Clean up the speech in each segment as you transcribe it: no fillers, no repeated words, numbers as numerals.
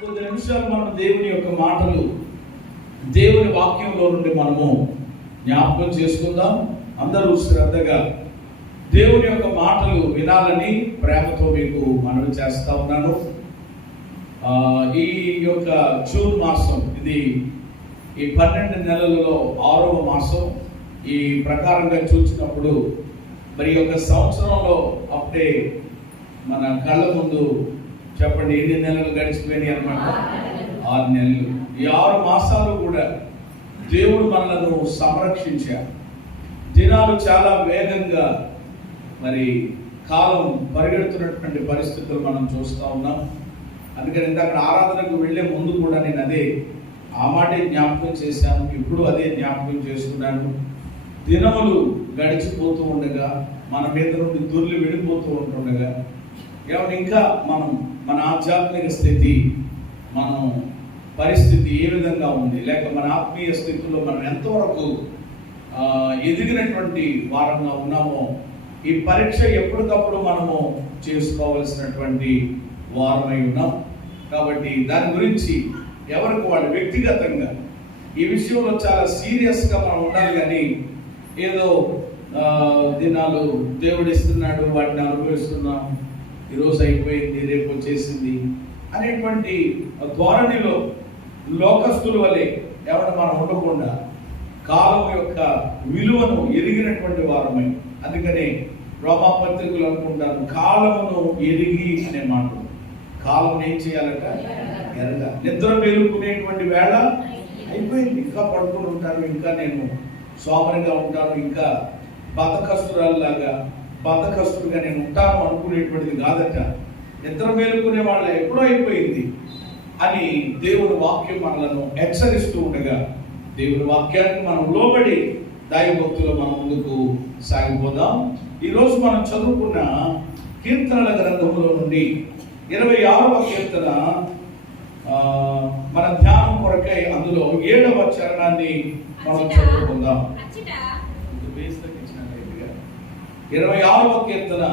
కొద్ది నిమిషాలు మనం దేవుని యొక్క మాటలు, దేవుని వాక్యంలో నుండి మనము జ్ఞాపకం చేసుకుందాం. అందరూ శ్రద్ధగా దేవుని యొక్క మాటలు వినాలని ప్రేమతో మీకు మనవి చేస్తా ఉన్నాను. ఈ యొక్క జూన్ మాసం, ఇది ఈ 12 నెలలలో 6వ మాసం. ఈ ప్రకారంగా చూసినప్పుడు మరి యొక్క సంవత్సరంలో అప్పుడే మన కళ్ళ ముందు చెప్పండి ఎన్ని నెలలు గడిచిపోయినాయి అన్నమాట? 6 నెలలు. ఈ 6 మాసాలు కూడా దేవుడు మనలను సంరక్షించారు. దినాలు చాలా వేగంగా మరి కాలం పరిగెడుతున్నటువంటి పరిస్థితులు మనం చూస్తూ ఉన్నాం. అందుకని ఇందాక ఆరాధనకు వెళ్ళే ముందు కూడా నేను అదే ఆ మాటే జ్ఞాపకం చేశాను, ఇప్పుడు అదే జ్ఞాపకం చేస్తున్నాను. దినములు గడిచిపోతూ ఉండగా, మన మీద నుండి దుర్లు వెళ్ళిపోతూ ఉంటుండగా, ఏమన్నా ఇంకా మన ఆధ్యాత్మిక స్థితి, మనం పరిస్థితి ఏ విధంగా ఉంది, లేక మన ఆత్మీయ స్థితిలో మనం ఎంతవరకు ఎదిగినటువంటి వారంగా ఉన్నామో, ఈ పరీక్ష ఎప్పటికప్పుడు మనము చేసుకోవలసినటువంటి వారమై ఉన్నాం. కాబట్టి దాని గురించి ఎవరికి వాళ్ళు వ్యక్తిగతంగా ఈ విషయంలో చాలా సీరియస్గా మనం ఉండాలి. కానీ ఏదో దినాలు దేవుడు ఇస్తున్నాడు, వాటిని అనుభవిస్తున్నాం, ఈరోజు అయిపోయింది రేపు వచ్చేసింది అనేటువంటి ధోరణిలో లోకస్తుల వలె ఎవరు మనం ఉండకుండా కాలం యొక్క విలువను ఎరిగినటువంటి వారమై, అందుకనే రోమా పత్రికలు అనుకుంటాను, కాలమును ఎరిగి అనే మాట. కాలం ఏం చేయాలట? ఎరగ. నిద్ర మేలుకునేటువంటి వేళ అయిపోయింది, ఇంకా పడుకుని ఉంటాను, ఇంకా నేను సోమరిగా ఉంటాను, ఇంకా బద్ధకస్తుడుగా నేను ఉంటాను అనుకునేటువంటిది కాదట. నిద్ర మేలుకునే వాళ్ళ ఎప్పుడో అయిపోయింది అని దేవుని వాక్యం మనలను హెచ్చరిస్తూ ఉండగా, దేవుని వాక్యానికి మనం లోబడి దైవభక్తులు మనం ముందుకు సాగిపోదాం. ఈరోజు మనం చదువుకున్న కీర్తనల గ్రంథంలో నుండి 26వ కీర్తన మన ధ్యానం కొరకై అందులో 7వ చరణాన్ని మనం చదువుకుందాం. 26వ కీర్తన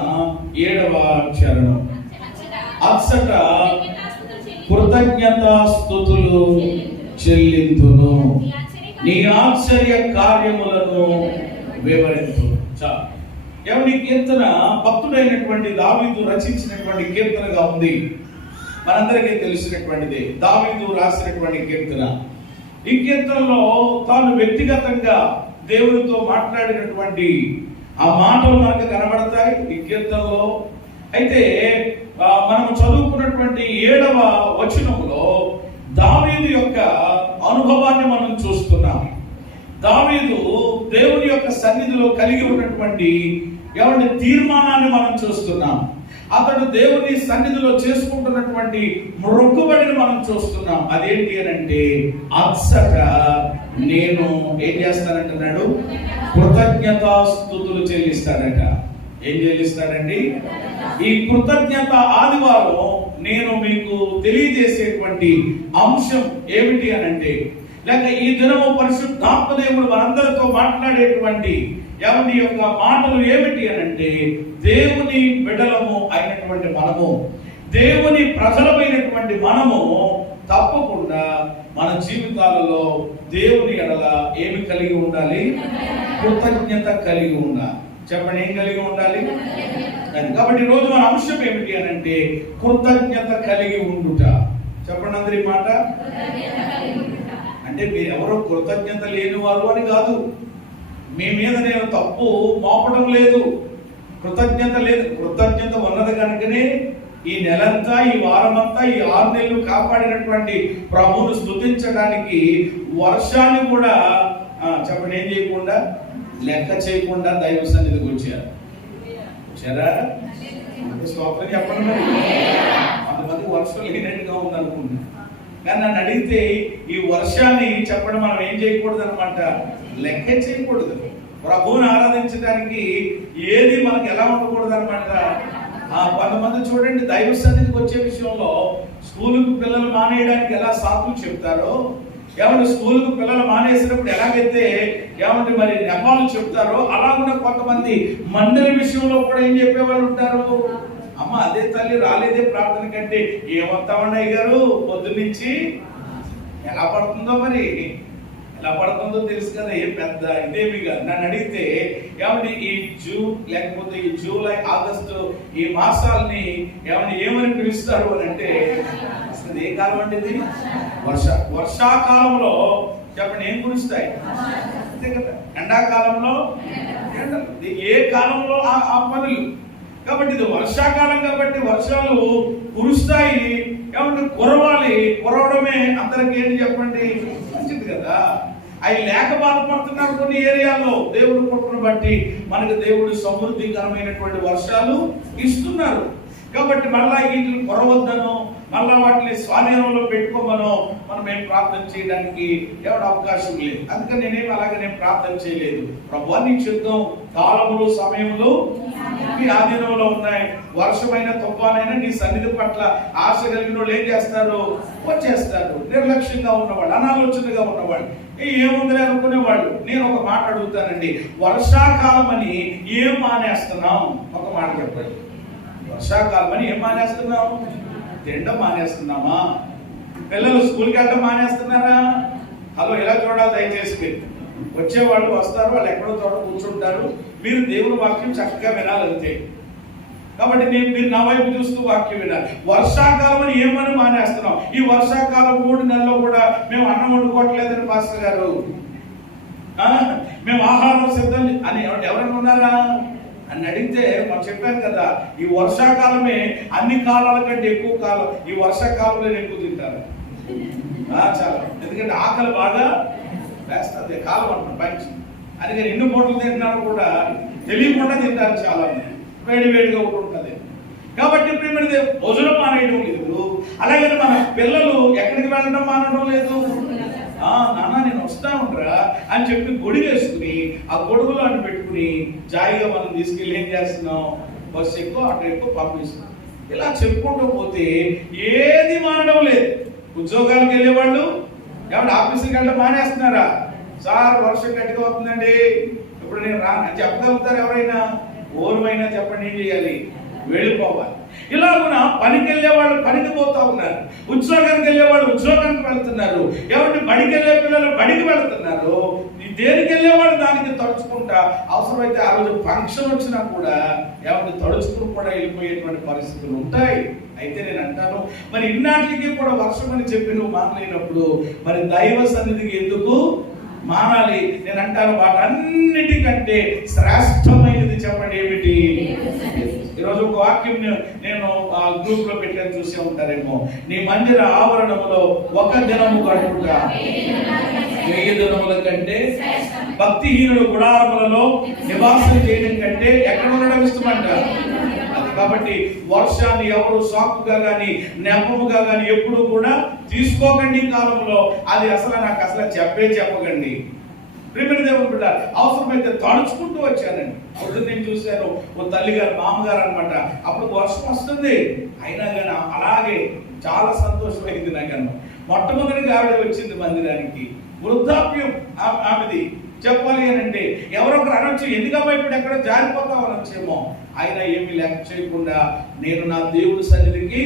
7వ చరణం. అచ్చట కృతజ్ఞతాస్తుతులు చెల్లింతును, నీ ఆశ్చర్య కార్యములను వివరించు. ఎవరి కీర్తన భక్తుడైనటువంటి దావీదు రచించినటువంటి కీర్తనగా ఉంది. మనందరికీ తెలిసినటువంటిదే, దావీదు రాసినటువంటి కీర్తన. ఈ కీర్తనలో తాను వ్యక్తిగతంగా దేవునితో మాట్లాడినటువంటి ఆ మాటలు మనకు కనబడతాయి ఈ కీర్తనలో. అయితే మనం చదువుకున్నటువంటి 7వ వచనంలో దావీదు యొక్క అనుభవాన్ని మనం చూస్తున్నాం. దావీదు దేవుని యొక్క సన్నిధిలో కలిగి ఉన్నటువంటి తీర్మానాన్ని మనం చూస్తున్నాం. అతడు దేవుని సన్నిధిలో చేసుకుంటున్నటువంటి మొక్కుబడిని మనం చూస్తున్నాం. అదేంటి అని అంటే, అచ్చట నేను ఏం చేస్తానంటున్నాడు? కృతజ్ఞతాస్తుతులు చెల్లిస్తాడట. ఏం చెల్లిస్తాడండి? ఈ కృతజ్ఞత ఆదివారం నేను మీకు తెలియజేసేటువంటి అంశం ఏమిటి అని అంటే, లేక ఈ దినము పరిశుద్ధాత్మ దేవుడు మనందరితో మాట్లాడేటువంటి ఎవరి యొక్క మాటలు ఏమిటి అని అంటే, దేవుని బిడ్డలము అయినటువంటి మనము, దేవుని ప్రజలమైనటువంటి మనము తప్పకుండా మన జీవితాలలో దేవుని ఎడల ఏమి కలిగి ఉండాలి? కృతజ్ఞత కలిగి ఉండాలి. చెప్పండి, ఏం కలిగి ఉండాలి? కాబట్టి ఈరోజు మన అంశం ఏమిటి అని అంటే, కృతజ్ఞత కలిగి ఉండుట. చెప్పండి అందరి మాట. అంటే మీరు ఎవరో కృతజ్ఞత లేని వారు అని కాదు. మీ మీద నేను తప్పు మోపడం లేదు. కృతజ్ఞత లేదు, కృతజ్ఞత ఉన్నది కనుకనే ఈ నెలంతా, ఈ వారమంతా, ఈ 6 నెలలు కాపాడినటువంటి ప్రభువును స్తుతించడానికి వర్షాన్ని కూడా చెప్పండి ఏం చేయకుండా, లెక్క చేయకుండా దైవ సన్నిధికి వచ్చారా? స్తోత్రం చెప్పండి. మరి కొంతమంది వర్షం లేనట్టుగా ఉంది అనుకుంటున్నా. కానీ నన్ను అడిగితే ఈ వర్షాన్ని చెప్పడం మనం ఏం చేయకూడదు అనమాట, లెక్క చేయకూడదు. ప్రభువుని ఆరాధించడానికి ఏది మనకు ఎలా ఉండకూడదు అనమాట. కొంతమంది చూడండి, దైవ సన్నిధికి వచ్చే విషయంలో స్కూలుకు పిల్లలు మానేయడానికి ఎలా సాకులు చెప్తారో, ఏమంటే స్కూల్కు పిల్లలు మానేసినప్పుడు ఎలాగైతే ఏమంటే మరి నెపాలు చెప్తారో అలాగున్న కొంతమంది మండలి విషయంలో కూడా ఏం చెప్పేవాళ్ళు ఉంటారు, అమ్మ అదే తల్లి రాలేదే ప్రార్థన కంటే ఏమొస్తామండి అయ్యారు పొద్దున్నుంచి ఎలా పడుతుందో మరి ఎలా పడుతుందో తెలుసు కదా, ఏం పెద్ద ఇదేమి కాదు. నన్ను అడిగితే ఏమంటే ఈ జూన్ లేకపోతే ఈ జూలై ఆగస్టు ఈ మాసాలని ఏమని పిలుస్తారు అని అంటే అసలు ఏ కాలం అంటే ఇది వర్షాకాలంలో చెప్పండి ఏం కురుస్తాయి అంతే కదా, ఎండాకాలంలో ఏ కాలంలో ఆ పనులు. కాబట్టి ఇది వర్షాకాలం కాబట్టి వర్షాలు కురుస్తాయి, ఏమంటే కురవడమే అందరికి ఏంటి చెప్పండి మంచిది కదా. అవి లేక బాధపడుతున్నారు కొన్ని ఏరియాల్లో. దేవుడు కృపను బట్టి మనకు దేవుడు సమృద్ధికరమైనటువంటి వర్షాలు ఇస్తున్నారు. కాబట్టి మళ్ళా వీటిని కొరవద్దనో మళ్ళా వాటిని స్వాధీనంలో పెట్టుకోమనో మనం ఏం ప్రార్థన చేయడానికి ఎవరి అవకాశం లేదు. అందుకని నేను ప్రార్థన చేయలేదు. ప్రభువా నీ చిత్తం, కాలములు సమయములు మీ ఆధీనంలో ఉన్నాయి. వర్షమైన తుఫానైనా నీ సన్నిధి పట్ల ఆశ కలిగిన వాళ్ళు ఏం చేస్తారు, వచ్చేస్తారు. నిర్లక్ష్యంగా ఉన్నవాళ్ళు, అనాలోచనగా ఉన్నవాళ్ళు, ఏముందని అనుకునేవాళ్ళు. నేను ఒక మాట అడుగుతానండి, వర్షాకాలం అని ఏం మానేస్తున్నాం? ఒక మాట చెప్పండి. వర్షాకాలం అని ఏం మానేస్తున్నాం? తినడం మానేస్తున్నామా? పిల్లలు స్కూల్కి వెళ్ళడం మానేస్తున్నారా? హలో, ఇలా చూడాలి దయచేసి. వచ్చేవాళ్ళు వస్తారు, వాళ్ళు ఎక్కడో చోట కూర్చుంటారు, మీరు దేవుని వాక్యం చక్కగా వినాలంతే. కాబట్టి మీరు నా వైపు చూస్తూ వాక్యం వినాలి. వర్షాకాలం అని ఏమని మానేస్తున్నాం? ఈ వర్షాకాలం 3 నెలల్లో కూడా మేము అన్నం వండుకోవట్లేదని పాస్టర్ గారు, మేము ఆహారం సిద్ధం అని ఎవరైనా ఉన్నారా అని అడిగితే మనం చెప్పాను కదా, ఈ వర్షాకాలమే అన్ని కాలాల కంటే ఎక్కువ కాలం ఈ వర్షాకాలంలో ఎక్కువ తింటారు చాలా. ఎందుకంటే ఆకలి బాగా వేస్తుంది, కాలం అంటారు పంచి. అందుకని ఎన్ని పూటలు తింటున్నారు కూడా తెలియకుండా తింటారు చాలా, వేడిగా ఉంటుంది. కాబట్టి ప్రేమది భోజనం మానేయడం లేదు. అలాగే మన పిల్లలు ఎక్కడికి వెళ్ళడం మానడం లేదు. నాన్న నేను వస్తా ఉంటారా అని చెప్పి గొడుగు వేసుకుని ఆ గొడుగులో అటు పెట్టుకుని జాయిగా మనం తీసుకెళ్ళి ఏం చేస్తున్నాం, బస్సు ఎక్కువ అటు ఎక్కువ పంపిస్తున్నాం. ఇలా చెప్పుకుంటూ పోతే ఏది మానడం లేదు. ఉద్యోగాలకు వెళ్ళేవాళ్ళు ఎవరు ఆఫీసుకి వెళ్ళడం మానేస్తున్నారా? సార్ వర్షం గట్టిగా వస్తుందండి, ఇప్పుడు నేను అని చెప్పగలుగుతారు ఎవరైనా? ఓర్మైనా చెప్పండి, ఏం చేయాలి? వెళ్ళిపోవాలి. ఇలాగున పనికి వెళ్ళే వాళ్ళు పనికి పోతా ఉన్నారు, ఉద్యోగానికి వెళ్ళే వాళ్ళు ఉద్యోగానికి వెళ్తున్నారు, ఎవరి బడికి వెళ్ళే పిల్లలు బడికి వెళ్తున్నారు. దేనికి వెళ్ళే వాళ్ళు దానికి తడుచుకుంటా, అవసరమైతే ఆ రోజు ఫంక్షన్ వచ్చినా కూడా ఎవరిని తడుచుకుని కూడా వెళ్ళిపోయేటువంటి పరిస్థితులు ఉంటాయి. అయితే నేను అంటాను, మరి ఇన్నాటికి కూడా వర్షం అని చెప్పి నువ్వు మానలేనప్పుడు మరి దైవ సన్నిధికి ఎందుకు మానాలి? నేను అంటాను, వాటన్నిటికంటే శ్రేష్టమైనది చెప్పండి ఏమిటి? ఈరోజు ఒక వాక్యం నేను గ్రూప్ లో పెట్టాను, చూసే ఉంటారేమో. నీ మందిర ఆవరణములో ఒక దినము గడుపుట 1000 దినముల కంటే, భక్తిహీనుడు గుడారములలో నివాసం చేయడం కంటే ఎక్కడ ఉండడం ఇష్టమంట. కాబట్టి వర్షాన్ని ఎవరు సాకుగా గాని నెపముగా గాని ఎప్పుడు కూడా తీసుకోకండి. కాలంలో అది నాకు చెప్పకండి. ప్రియమైన దేవుని బిడ్డ, అవసరమైతే తడుచుకుంటూ వచ్చానండి. అప్పుడు నేను చూశాను, ఓ తల్లిగారు మామగారు అనమాట. అప్పుడు వర్షం వస్తుంది, అయినా కానీ అలాగే చాలా సంతోషమైంది నాకు. మొట్టమొదటిగా ఆవిడ వచ్చింది మందిరానికి. వృద్ధాప్యం ఆమెది. చెప్పాలి అని అంటే ఎవరొకరు అనొచ్చు, ఎందుకమ్మా ఇప్పుడు ఎక్కడ జారిపోతావు అనొచ్చేమో. ఆయన ఏమీ లెక్క చేయకుండా నేను నా దేవుడి సన్నిధికి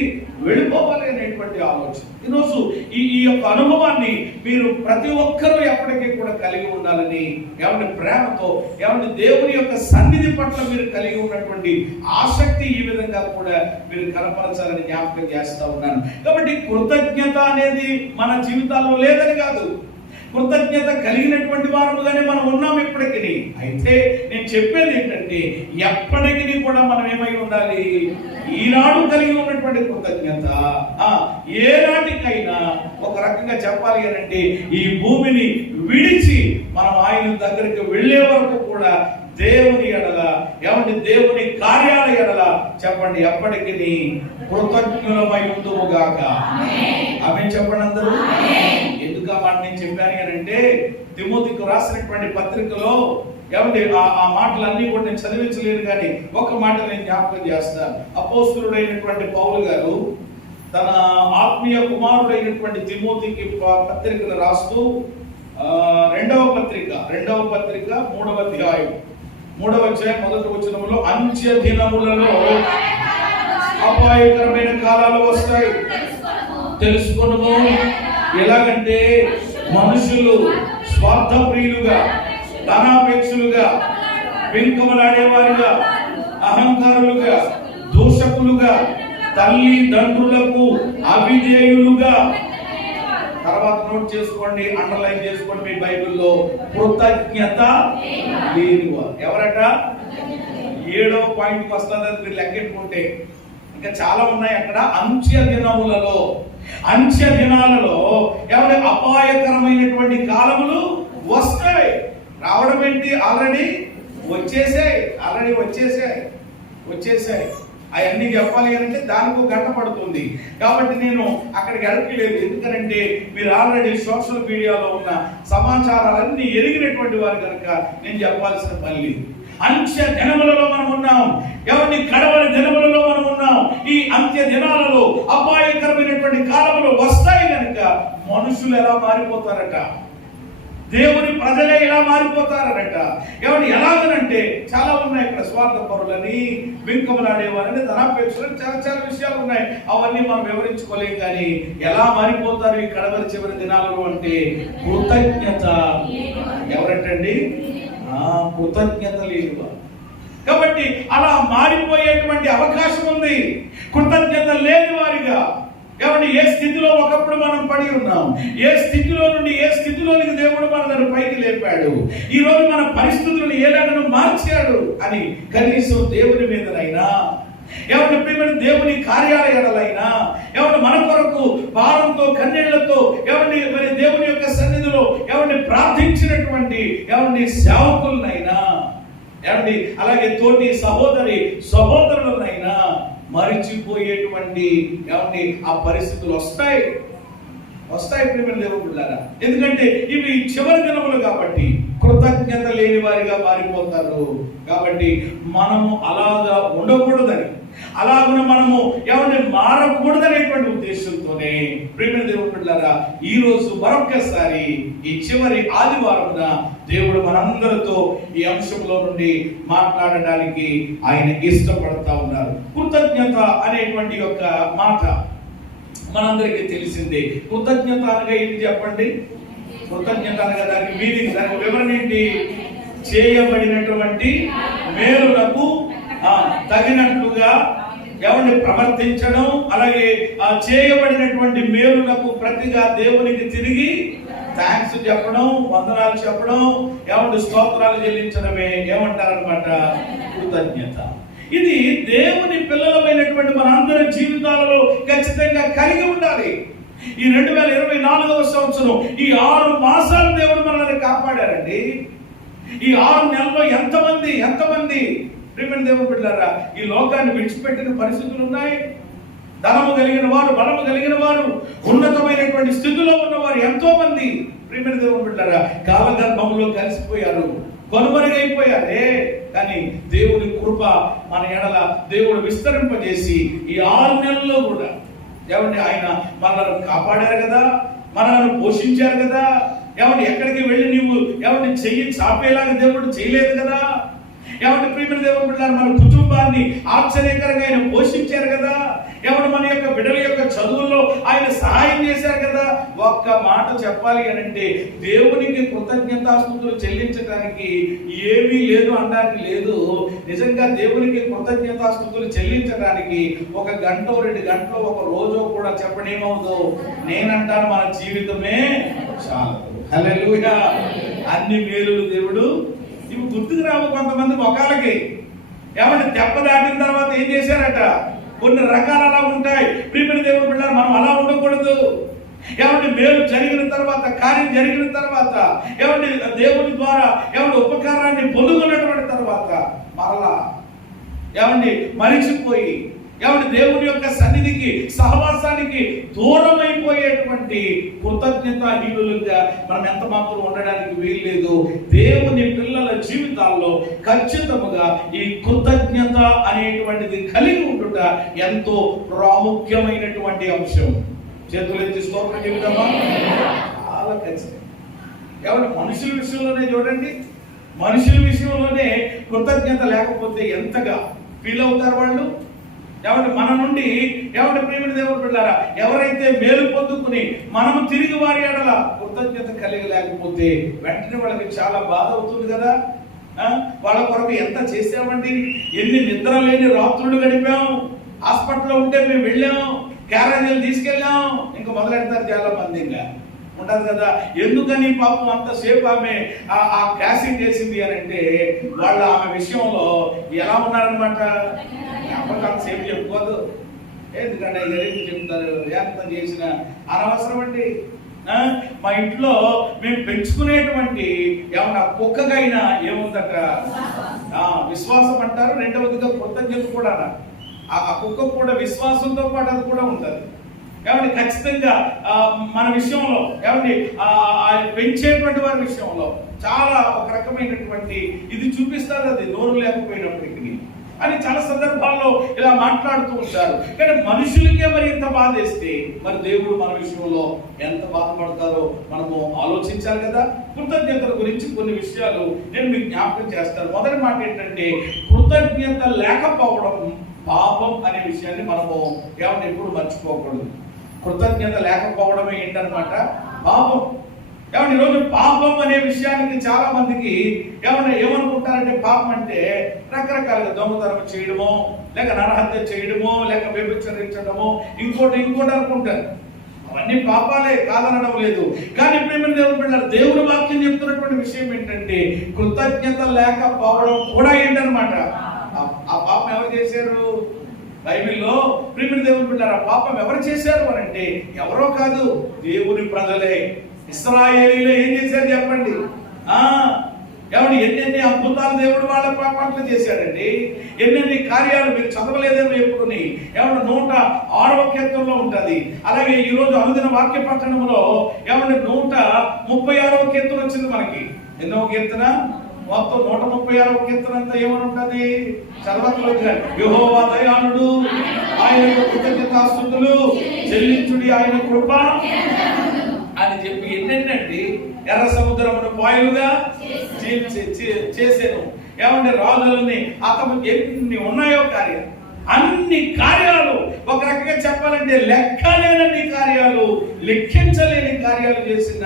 వెళ్ళిపోవాలి అనేటువంటి ఆలోచన. ఈరోజు ఈ యొక్క అనుభవాన్ని మీరు ప్రతి ఒక్కరూ ఎప్పటికీ కూడా కలిగి ఉండాలని, ఎవరి ప్రేమతో ఎవరి దేవుని యొక్క సన్నిధి పట్ల మీరు కలిగి ఉన్నటువంటి ఆసక్తి ఈ విధంగా కూడా మీరు కనపరచాలని జ్ఞాపకం చేస్తా ఉన్నాను. కాబట్టి కృతజ్ఞత అనేది మన జీవితాల్లో లేదని కాదు, కృతజ్ఞత కలిగినటువంటి వారుగానే మనం ఉన్నాం ఇప్పటికీ. అయితే నేను చెప్పేది ఏంటంటే, ఎప్పటికీ కూడా మనం ఏమై ఉండాలి? ఈనాడు కలిగి ఉన్నటువంటి కృతజ్ఞత ఏనాటికైనా ఒక రకంగా చెప్పాలి అని అంటే, ఈ భూమిని విడిచి మనం ఆయన దగ్గరికి వెళ్ళే వరకు కూడా దేవుని ఎడల దేవుని కార్యాల ఎడల చెప్పండి ఎప్పటికీ కృతజ్ఞులమై ఉందుముగాక. ఆమేన్ చెప్పండి అందరూ. ఎందుకు ఆ మాట నేను చెప్పాను అని అంటే, తిమోతికి రాసినటువంటి పత్రికలో ఆ మాటలన్నీ కూడా నేను చదివించలేను, కానీ ఒక మాట నేను జ్ఞాపకం చేస్తాను. అపోస్తలుడైనటువంటి పౌలు గారు తన ఆత్మీయ కుమారుడైనటువంటి తిమోతికి పత్రికను రాస్తూ రెండవ పత్రిక 3వ అధ్యాయం 3వ అధ్యాయం 1వ వచనంలో అంత్య దినములలో అపాయకరమైన కాలాలు వస్తాయి తెలుసుకొనుము. ఎలాగంటే మనుషులు స్వార్థప్రియులుగా, ధనాపేక్షులుగా, వెంకమలాడేవారుగా, అహంకారులుగా, దూషకులుగా, తల్లిదండ్రులకు అవిధేయులుగా. తర్వాత నోట్ చేసుకోండి, అండర్లైన్ చేసుకోండి మీ బైబిల్లో, కృతజ్ఞత లేనివారు. ఎవరట? 7వ పాయింట్కి వస్తుంది, మీరు లెక్కెట్టుకుంటే ఇంకా చాలా ఉన్నాయి అక్కడ. అంత్య దినాలలో ఎవరి అపాయకరమైనటువంటి కాలములు వస్తాయి. రావడం ఏంటి? ఆల్రెడీ వచ్చేసాయి. అవన్నీ చెప్పాలి అంటే దానికి ఒక గంట పడుతుంది. కాబట్టి నేను అక్కడికి వెళ్ళట్లేదు. ఎందుకంటే మీరు ఆల్రెడీ సోషల్ మీడియాలో ఉన్న సమాచారాలన్నీ ఎరిగినటువంటి వారు కనుక నేను చెప్పాల్సిన పని లేదు. అంత్య దినములలో మనం ఉన్నాం. ఎవరిని కడవరి దినములలో మనం ఉన్నాం. ఈ అంత్య దినాలలో అపాయకరమైనటువంటి కాలములు వస్తాయి కనుక మనుషులు ఎలా మారిపోతారట, దేవుని ప్రజలే ఇలా మారిపోతారట. ఎవరు ఎలాగనంటే చాలా ఉన్నాయి ఇక్కడ. స్వార్థపరులని, వెంకమలాడేవారని, ధనాపేక్షలని, చాలా విషయాలు ఉన్నాయి. అవన్నీ మనం వివరించుకోలేం. కానీ ఎలా మారిపోతారు ఈ కడవరి చివరి దినాలలో అంటే కృతజ్ఞత. ఎవరంటండి? కృతజ్ఞత లేదు. కాబట్టి అలా మారిపోయేటువంటి అవకాశం ఉంది. కృతజ్ఞత లేని వారిగా ఎవరిని ఏ స్థితిలో ఒకప్పుడు మనం పడి ఉన్నాం, ఏ స్థితిలో నుండి ఏ స్థితిలోనికి దేవుడు మనల్ని పైకి లేపాడు, ఈ రోజు మన పరిస్థితులను ఎలాగనో మార్చాడు అని కనీసం దేవుని మీదనైనా, ఎవరి ప్రేమను దేవుని కార్యాలయాలైనా, ఎవరు మన కొరకు భారంతో కన్నీళ్లతో ఎవరిని మరి దేవుని యొక్క సన్నిధిలో ఎవరిని ప్రార్థించినటువంటి ఎవరిని సేవకులనైనా, ఎవరిని అలాగే తోటి సహోదరులనైనా మరిచిపోయేటువంటి ఎవరిని ఆ పరిస్థితులు వస్తాయి ప్రేమను దేవుడులారా. ఎందుకంటే ఇవి చివరి దినములు కాబట్టి కృతజ్ఞత లేని వారిగా మారిపోతారు. కాబట్టి మనము అలాగా ఉండకూడదని, అలాగున మనము ఎవరిని మారకూడదనేటువంటి ఉద్దేశంతోనే ప్రేమ దేవుడులారా ఈ రోజు మరొకసారి ఈ చివరి ఆదివారమున దేవుడు మనందరితో ఈ అంశంలో నుండి మాట్లాడడానికి ఆయన ఇష్టపడతా ఉన్నారు. కృతజ్ఞత అనేటువంటి యొక్క మాట మనందరికీ తెలిసిందే. కృతజ్ఞత అనగా ఏంటి చెప్పండి? కృతజ్ఞత అనగా దానికి మీనింగ్, దానికి వివరణ ఏంటి? చేయబడినటువంటి మేలులకు తగినట్లుగా ఎవరిని ప్రవర్తించడం, అలాగే చేయబడినటువంటి మేలులకు ప్రతిగా దేవునికి తిరిగి థ్యాంక్స్ చెప్పడం, వందనాలు చెప్పడం, ఎవరి స్తోత్రాలు చెల్లించడమే ఏమంటారనమాట కృతజ్ఞత. ఇది దేవుని పిల్లలమైనటువంటి మనందరి జీవితాలలో ఖచ్చితంగా కలిగి ఉండాలి. ఈ 2024వ సంవత్సరం ఈ 6 మాసాలు దేవుడు మనల్ని కాపాడారండి. ఈ 6 నెలల్లో ఎంతమంది ప్రియమైన దేవుని బిడ్డలారా ఈ లోకాన్ని విడిచిపెట్టిన పరిస్థితులు ఉన్నాయి. ధనము కలిగిన వారు, బలము కలిగిన వారు, ఉన్నతమైనటువంటి స్థితిలో ఉన్నవారు ఎంతో మంది ప్రియమైన దేవుని బిడ్డలారా కాలగర్భంలో కలిసిపోయారు, కనుమరుగైపోయారే. కానీ దేవుని కృప మన ఎడల దేవుడు విస్తరింపజేసి ఈ 6 నెలల్లో కూడా ఎవరిని ఆయన మనల్ని కాపాడారు కదా, మనల్ని పోషించారు కదా. ఎవరిని ఎక్కడికి వెళ్ళి నీవు ఎవరిని చెయ్యి చాపేలాగా దేవుడు చేయలేదు కదా. ఎవరి ప్రియమైన దేవుని బిడ్డలారా మన కుటుంబాన్ని ఆశ్చర్యకరంగా ఆయన పోషించారు కదా. ఎవరు మన యొక్క బిడ్డల యొక్క చదువుల్లో ఆయన సహాయం చేశారు కదా. ఒక్క మాట చెప్పాలి అని అంటే దేవునికి కృతజ్ఞతాస్తుతులు చెల్లించడానికి ఏమీ లేదు అనడానికి లేదు. నిజంగా దేవునికి కృతజ్ఞతాస్తుతులు చెల్లించడానికి 1 గంట 2 గంటలు ఒక రోజు కూడా చెప్పడేమవుదో నేనంటాను మన జీవితమే చాలదు. హల్లెలూయా. అన్ని మేలులు దేవుడు ఇవి గుర్తుకు రావు కొంతమంది మొఖాలకి. ఏమంటే దెబ్బ దాటిన తర్వాత ఏం చేశారట, కొన్ని రకాలు అలా ఉంటాయి. ప్రియమైన దేవుని బిడ్డలారా మనం అలా ఉండకూడదు. ఎవరి మేలు జరిగిన తర్వాత, కార్యం జరిగిన తర్వాత, ఎవరి దేవుని ద్వారా ఎవరి ఉపకారాన్ని పొందుకున్నటువంటి తర్వాత మరలా ఎవరిని మరిచిపోయి ఎవరి దేవుని యొక్క సన్నిధికి సహవాసానికి దూరం అయిపోయేటువంటి కృతజ్ఞతాహీనులుగా మనం ఎంత మాత్రం ఉండడానికి వీల్లేదు. దేవుని పిల్లల జీవితాల్లో ఖచ్చితంగా ఈ కృతజ్ఞత అనేటువంటిది కలిగి ఉండుట చెల్లించుట ఎంతో ప్రాముఖ్యమైనటువంటి అంశం. చేతులు ఎత్తి స్తోత్రం చెబుతామా? చాలా ఖచ్చితంగా. ఎవరు మనుషుల విషయంలోనే చూడండి, మనుషుల విషయంలోనే కృతజ్ఞత లేకపోతే ఎంతగా ఫీల్ అవుతారు వాళ్ళు. ఎవరి మన నుండి ఎవరి ప్రేమిని దేవుడు పిల్లారా, ఎవరైతే మేలు పొందుకుని మనము తిరిగి వారి ఎడల కృతజ్ఞత కలిగి లేకపోతే వెంటనే వాళ్ళకి చాలా బాధ అవుతుంది కదా. వాళ్ళ కొరకు ఎంత చేసామండి, ఎన్ని నిద్ర లేని రాత్రులు గడిపాం, హాస్పిటల్లో ఉంటే మేము వెళ్ళాం, క్యారేజీలు తీసుకెళ్ళాం, ఇంకా మొదలెడతారు చాలా మంది. ఇంకా ఉండదు కదా, ఎందుకని పాపం అంతసేపు ఆమె ఆ క్యాసింగ్ చేసింది అని అంటే వాళ్ళు ఆమె విషయంలో ఎలా ఉన్నారనమాట. అంతసేపు చెప్పుకోదు, ఎందుకంటే జరిగి చెప్తారు, ఎంత చేసిన అనవసరం అండి. మా ఇంట్లో మేము పెంచుకునేటువంటి ఏమన్నా కుక్కకైనా ఏముందట విశ్వాసం అంటారు, రెండవదిగా కృతజ్ఞత కూడా. ఆ కుక్క కూడా విశ్వాసంతో పాటు అది కూడా ఉంటుంది. కాబట్టి ఖచ్చితంగా మన విషయంలో ఏమండి పెంచేటువంటి వారి విషయంలో చాలా ఒక రకమైనటువంటి ఇది చూపిస్తారు, అది నోరు లేకపోయినప్పటికీ అని చాలా సందర్భాల్లో ఇలా మాట్లాడుతూ ఉంటారు. కానీ మనుషులకే మరి ఎంత బాధేస్తే మరి దేవుడు మన విషయంలో ఎంత బాధపడతారో మనము ఆలోచించాలి కదా. కృతజ్ఞతల గురించి కొన్ని విషయాలు నేను మీకు జ్ఞాపకం చేస్తాను. మొదటి మాట ఏంటంటే, కృతజ్ఞత లేకపోవడం పాపం అనే విషయాన్ని మనము ఏమన్నా ఎప్పుడు మర్చిపోకూడదు. కృతజ్ఞత లేకపోవడమే ఏంటనమాట పాపం. ఏమన్నా ఈరోజు పాపం అనే విషయానికి చాలా మందికి ఏమనుకుంటారంటే, పాపం అంటే రకరకాలుగా దొంగతనం చేయడమో, లేక నరహత్య చేయడమో, లేక వ్యభిచరించడమో, ఇంకోటి అనుకుంటారు. అవన్నీ పాపాలే, కాదనడం లేదు. కానీ ప్రేమ దేవుడు పిల్లలు, దేవుడు వాక్యం చెప్తున్నటువంటి విషయం ఏంటంటే, కృతజ్ఞత లేకపోవడం కూడా ఏంటనమాట ఆ పాపం ఎవరు చేశారు? బైబిల్లో ప్రేమ దేవుడు పిల్లలు, ఆ పాపం ఎవరు చేశారు అని అంటే ఎవరో కాదు, దేవుని ప్రజలే, ఇశ్రాయేలీలే. ఏం చేశారు చెప్పండి? ఎన్నెన్ని అద్భుతాలు దేవుడు వాళ్ళ పట్ల చేశాడండి. ఎన్నెన్ని కార్యాలు మీరు చదవలేదేమో ఎప్పుడుని. 106వ కీర్తనలో ఉంటది. అలాగే ఈ రోజు అనుదిన వాక్య పట్టణంలో 136వ కీర్తన వచ్చింది మనకి. ఎన్నో కీర్తన? మొత్తం 136వ కీర్తన అంతా ఏమని ఉంటది? చదవట్లేదు. యెహోవా దయాళుడు, ఆయనకు కృతజ్ఞతాస్తుతులు చెల్లించుడి, ఆయన కృప అని చెప్పి ఎన్నెన్నండి. ఎర్ర సముద్రమును పాయలుగా చేసాను. రాజులని అతను ఎన్ని ఉన్నాయో కార్యాలు, అన్ని కార్యాలు ఒక రకంగా చెప్పాలంటే లెక్కలేనన్ని కార్యాలు, లెక్కించలేని కార్యాలు చేసిన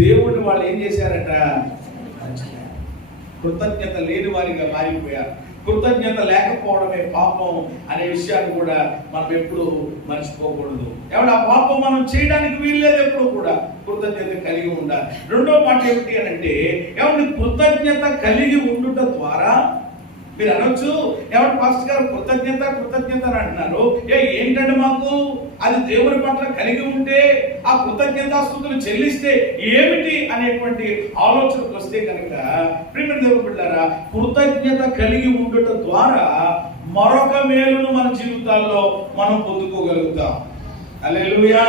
దేవుడు వాళ్ళు ఏం చేశారట? కృతజ్ఞత లేని వారిగా మారిపోయారు. కృతజ్ఞత లేకపోవడమే పాపం అనే విషయాన్ని కూడా మనం ఎప్పుడు మర్చిపోకూడదు. ఆ పాపం మనం చేయడానికి వీల్లేదు. ఎప్పుడు కూడా కృతజ్ఞత కలిగి ఉండాలి. రెండో మాట ఏమిటి అని అంటే, కృతజ్ఞత కలిగి ఉండుట ద్వారా మీరు అనొచ్చు, పాస్టర్ గారు కృతజ్ఞత అని అంటున్నారు, ఏంటంటే మాకు అది దేవుని పట్ల కలిగి ఉంటే ఆ కృతజ్ఞతాస్తుతులు చెల్లిస్తే ఏమిటి అనేటువంటి ఆలోచనకు వస్తే కనుక ప్రియమైన దేవుని బిడ్డలారా, కృతజ్ఞత కలిగి ఉండుట ద్వారా మరొక మేలును మన జీవితాల్లో మనం పొందుకోగలుగుతాం. హల్లెలూయా.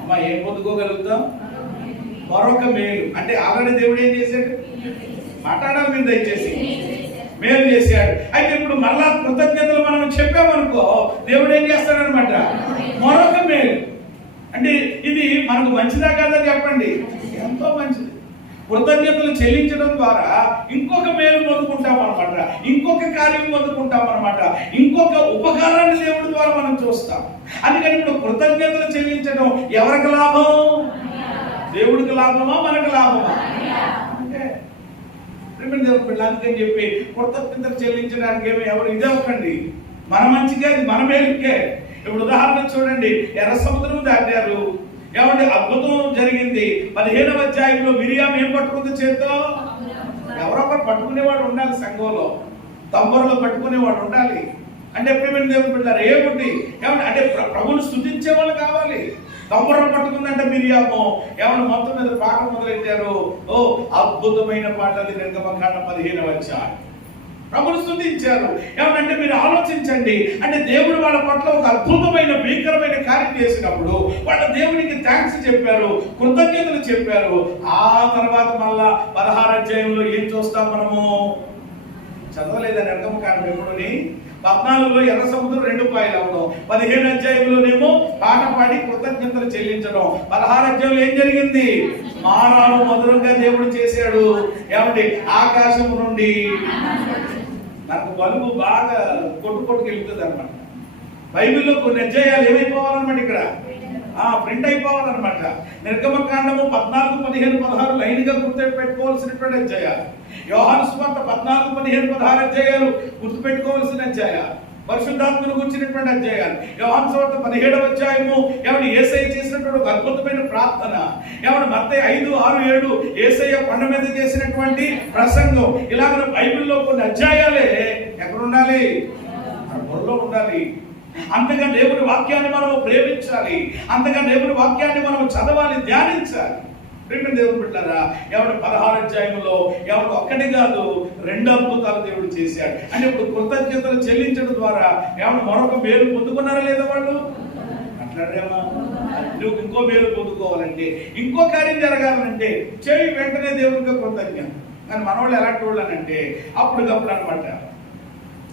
అమ్మా, ఏం పొందుకోగలుగుతాం? మరొక మేలు. అంటే ఆల్రెడీ దేవుడు ఏం చేశాడు? మాట్లాడాలి మీరు దయచేసి. మేలు చేశాడు. అయితే ఇప్పుడు మళ్ళా కృతజ్ఞతలు మనం చెప్పామనుకో, దేవుడు ఏం చేస్తాడనమాట? మరొక మేలు. అంటే ఇది మనకు మంచిదా కాదా చెప్పండి? ఎంతో మంచిది. కృతజ్ఞతలు చెల్లించడం ద్వారా ఇంకొక మేలు పొందుకుంటాం అనమాట, ఇంకొక కార్యం పొందుకుంటాం అనమాట, ఇంకొక ఉపకారాన్ని దేవుడి ద్వారా మనం చూస్తాం. అందుకని ఇప్పుడు కృతజ్ఞతలు చెల్లించడం ఎవరికి లాభం? దేవుడికి లాభమా, మనకు లాభమా? అందుకని చెప్పి కృతజ్ఞతలు చెల్లించడానికి ఎవరు ఇదే ఒకండి, మన మంచిగా, మన మేలుకే. ఇప్పుడు ఉదాహరణ చూడండి, ఎర్ర సముద్రం దాటారు. అద్భుతం జరిగింది. 15వ అధ్యాయంలో మిరియాం ఏం పట్టుకుంది చేత్తో? ఎవరొకరు పట్టుకునేవాడు ఉండాలి సంఘంలో, తంబురలో పట్టుకునేవాడు ఉండాలి. అంటే ప్రేమ దేవుని బిడ్డలారా, ఏమిటి అంటే ప్రభువును స్తుతించే వాళ్ళు కావాలి. తంబురం పట్టుకుందంటే మిరియాము మొత్తం మీద పాట మొదలెట్టారు. అద్భుతమైన పాట అది. నిర్గమకాండ 15వ అధ్యాయం ప్రభువును స్తుతించారు. ఏమంటే మీరు ఆలోచించండి, అంటే దేవుడు వాళ్ళ పట్ల ఒక అద్భుతమైన భీకరమైన కార్యం చేసినప్పుడు వాళ్ళ దేవునికి థ్యాంక్స్ చెప్పారు, కృతజ్ఞతలు చెప్పారు. ఆ తర్వాత మళ్ళా 16వ అధ్యాయంలో ఏం చూస్తాం మనము? చదవలేదని నిర్గమకాండం ఎప్పుడుని 14లో ఎర్ర సముద్రం 2 పాయలు అవడం, 15 అధ్యాయంలోనేమో పాట పాడి కృతజ్ఞతలు చెల్లించడం, 16 అధ్యాయంలో ఏం జరిగింది? మారాను మధురంగా దేవుడు చేశాడు. ఏమండి? ఆకాశం నుండి నాకు బలుబు బాగా కొట్టుకెళ్తుంది అనమాట. బైబిల్లో కొన్ని అధ్యాయాలు ఏమైపోవాలన్నమాట, ఇక్కడ ప్రింట్ అయిపోవాలన్నమాట. నిర్గమకాండము 14, 15, 16 లైన్ గా గుర్తుపెట్టుకోవాల్సినటువంటి అధ్యాయాలు. యోహాను సువార్త 14, 15, 16 అధ్యాయాలు గుర్తుపెట్టుకోవాల్సిన అధ్యాయాలు. పరిశుద్ధాత్మను గురించినటువంటి అధ్యాయాలు. యోహాను సువార్త 17వ అధ్యాయము ఏమని యేసయ్య చేసినటువంటి ఒక అద్భుతమైన ప్రార్థన. ఏమని మత్తయి 5, 6, 7 యేసయ్య కొండ మీద చేసినటువంటి ప్రసంగం. ఇలాగ బైబిల్లో కొన్ని అధ్యాయాలే ఎక్కడ ఉండాలి? మన బుర్రలో ఉండాలి. అంతగా దేవుని వాక్యాన్ని మనం ప్రేమించాలి. అంతగా దేవుని వాక్యాన్ని మనం చదవాలి, ధ్యానించాలి. ప్రేమ దేవుడు బిడ్డలారా, ఎవడు 16 అధ్యాయంలో ఎవడు ఒక్కటి కాదు 2 అద్భుతాలు దేవుడు చేశాడు. అంటే ఇప్పుడు కృతజ్ఞతలు చెల్లించడం ద్వారా ఎవడు మరొక మేలు పొందుకున్నారా లేదా? వాళ్ళు మాట్లాడేమా? నువ్వు ఇంకో మేలు పొందుకోవాలంటే, ఇంకో కార్యం జరగాలంటే చేయి వెంటనే దేవుడికి కృతజ్ఞత. కానీ మనవాళ్ళు ఎలాంటి వాళ్ళు అంటే అప్పటికప్పుడు అనమాట.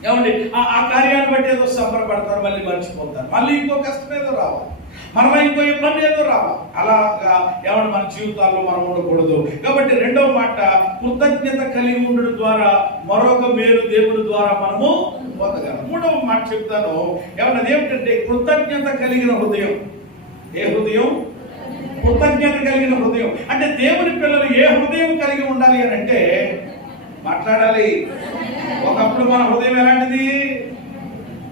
ఏమండి? ఆ కార్యాన్ని బట్టి ఏదో సంబరపడతారు, మళ్ళీ మర్చిపోతారు, మళ్ళీ ఇంకో కష్టం ఏదో రావాలి, మనలో ఇంకో ఇబ్బంది ఏదో రావాలి. అలాగా ఏమన్నా మన జీవితాల్లో మనం ఉండకూడదు. కాబట్టి 2వ మాట, కృతజ్ఞత కలిగి ఉండడం ద్వారా మరొక మేలు దేవుడి ద్వారా మనము పొందగలం. 3వ మాట చెప్తాను. ఏమన్నా ఏమిటంటే కృతజ్ఞత కలిగిన హృదయం. ఏ హృదయం? కృతజ్ఞత కలిగిన హృదయం. అంటే దేవుని పిల్లలు ఏ హృదయం కలిగి ఉండాలి అని అంటే మాట్లాడాలి. ఒకప్పుడు మన హృదయం ఎలాంటిది?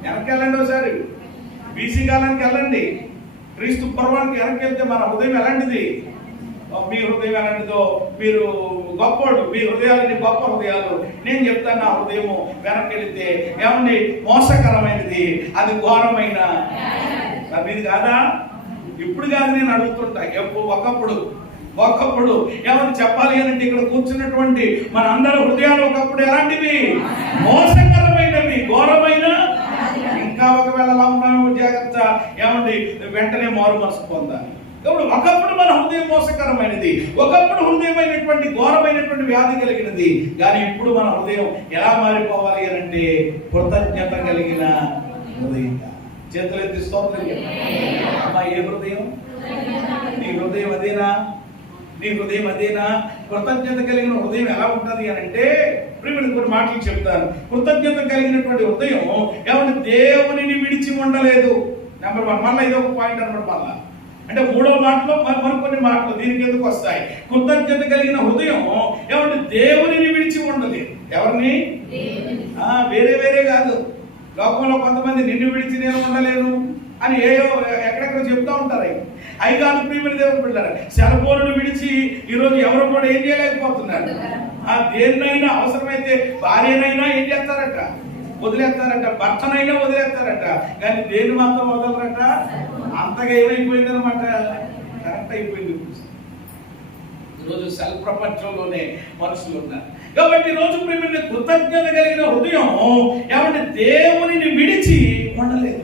వెనక్కి వెళ్ళండి, ఒకసారి బీసీ కాలానికి వెళ్ళండి, క్రీస్తు పూర్వానికి వెనక్కి వెళ్తే మన హృదయం ఎలాంటిది? మీ హృదయం ఎలాంటిదో, మీరు గొప్పోడు, మీ హృదయాలని గొప్ప హృదయాలు. నేను చెప్తాను, నా హృదయము వెనక్కి వెళితే ఏమండి? మోసకరమైనది, అది ఘోరమైన. మీది కాదా? ఇప్పుడు కాదు, నేను అడుగుతుంటా. ఒకప్పుడు ఏమని చెప్పాలి అని ఇక్కడ కూర్చున్నటువంటి మన అందరి హృదయాలు ఒకప్పుడు ఎలాంటివి? మోసకరమైనవి, ఘోరమైన. ఇంకా ఒకవేళ అలా ఉన్నాము, జాగ్రత్త. ఏమండి? వెంటనే మారు మనసు పొందాలి. కాబట్టి ఒకప్పుడు మన హృదయం మోసకరమైనది, ఒకప్పుడు హృదయమైనటువంటి ఘోరమైనటువంటి వ్యాధి కలిగినది. కానీ ఇప్పుడు మన హృదయం ఎలా మారిపోవాలి అని అంటే కృతజ్ఞత కలిగిన హృదయంగా. చేతులు ఎత్తి స్తోత్రం చెప్పండి. ఏ హృదయం? నీ హృదయం అదేనా? నీ హృదయం అదేనా? కృతజ్ఞత కలిగిన హృదయం ఎలా ఉంటుంది అని అంటే ప్రియుడు కొన్ని మాటలు చెప్తాను. కృతజ్ఞత కలిగినటువంటి హృదయం ఏమంటే దేవునిని విడిచి ఉండలేదు. నెంబర్ 1. మళ్ళీ ఇదొక పాయింట్ అనమాట. మళ్ళా అంటే 3వ మాటలో మరికొన్ని మాటలు దీనికి ఎందుకు వస్తాయి. కృతజ్ఞత కలిగిన హృదయం ఏమంటే దేవునిని విడిచి ఉండలేదు. ఎవరిని? వేరే వేరే కాదు. లోకంలో కొంతమంది నిన్ను విడిచి నేను ఉండలేను అని ఎక్కడెక్కడ చెప్తా ఉంటారు. అవి కాదు ప్రియమైన దేవుని బిడ్డలారా, సెలవులను విడిచి ఈరోజు ఎవరు కూడా ఏం చేయలేకపోతున్నారు. దేన్నైనా అవసరమైతే భార్యనైనా ఏం చేస్తారట? వదిలేస్తారట. భర్తనైనా వదిలేస్తారట. కానీ దేన్ని మాత్రం వదలరట. అంతగా ఏమైపోయింది అనమాట, కరెక్ట్ అయిపోయింది. ఈరోజు సెల్ ప్రపంచంలోనే మనుషులు ఉన్నారు. కాబట్టి ఈరోజు ప్రియమైన కృతజ్ఞత కలిగిన హృదయం ఏమంటే దేవునిని విడిచి ఉండలేదు,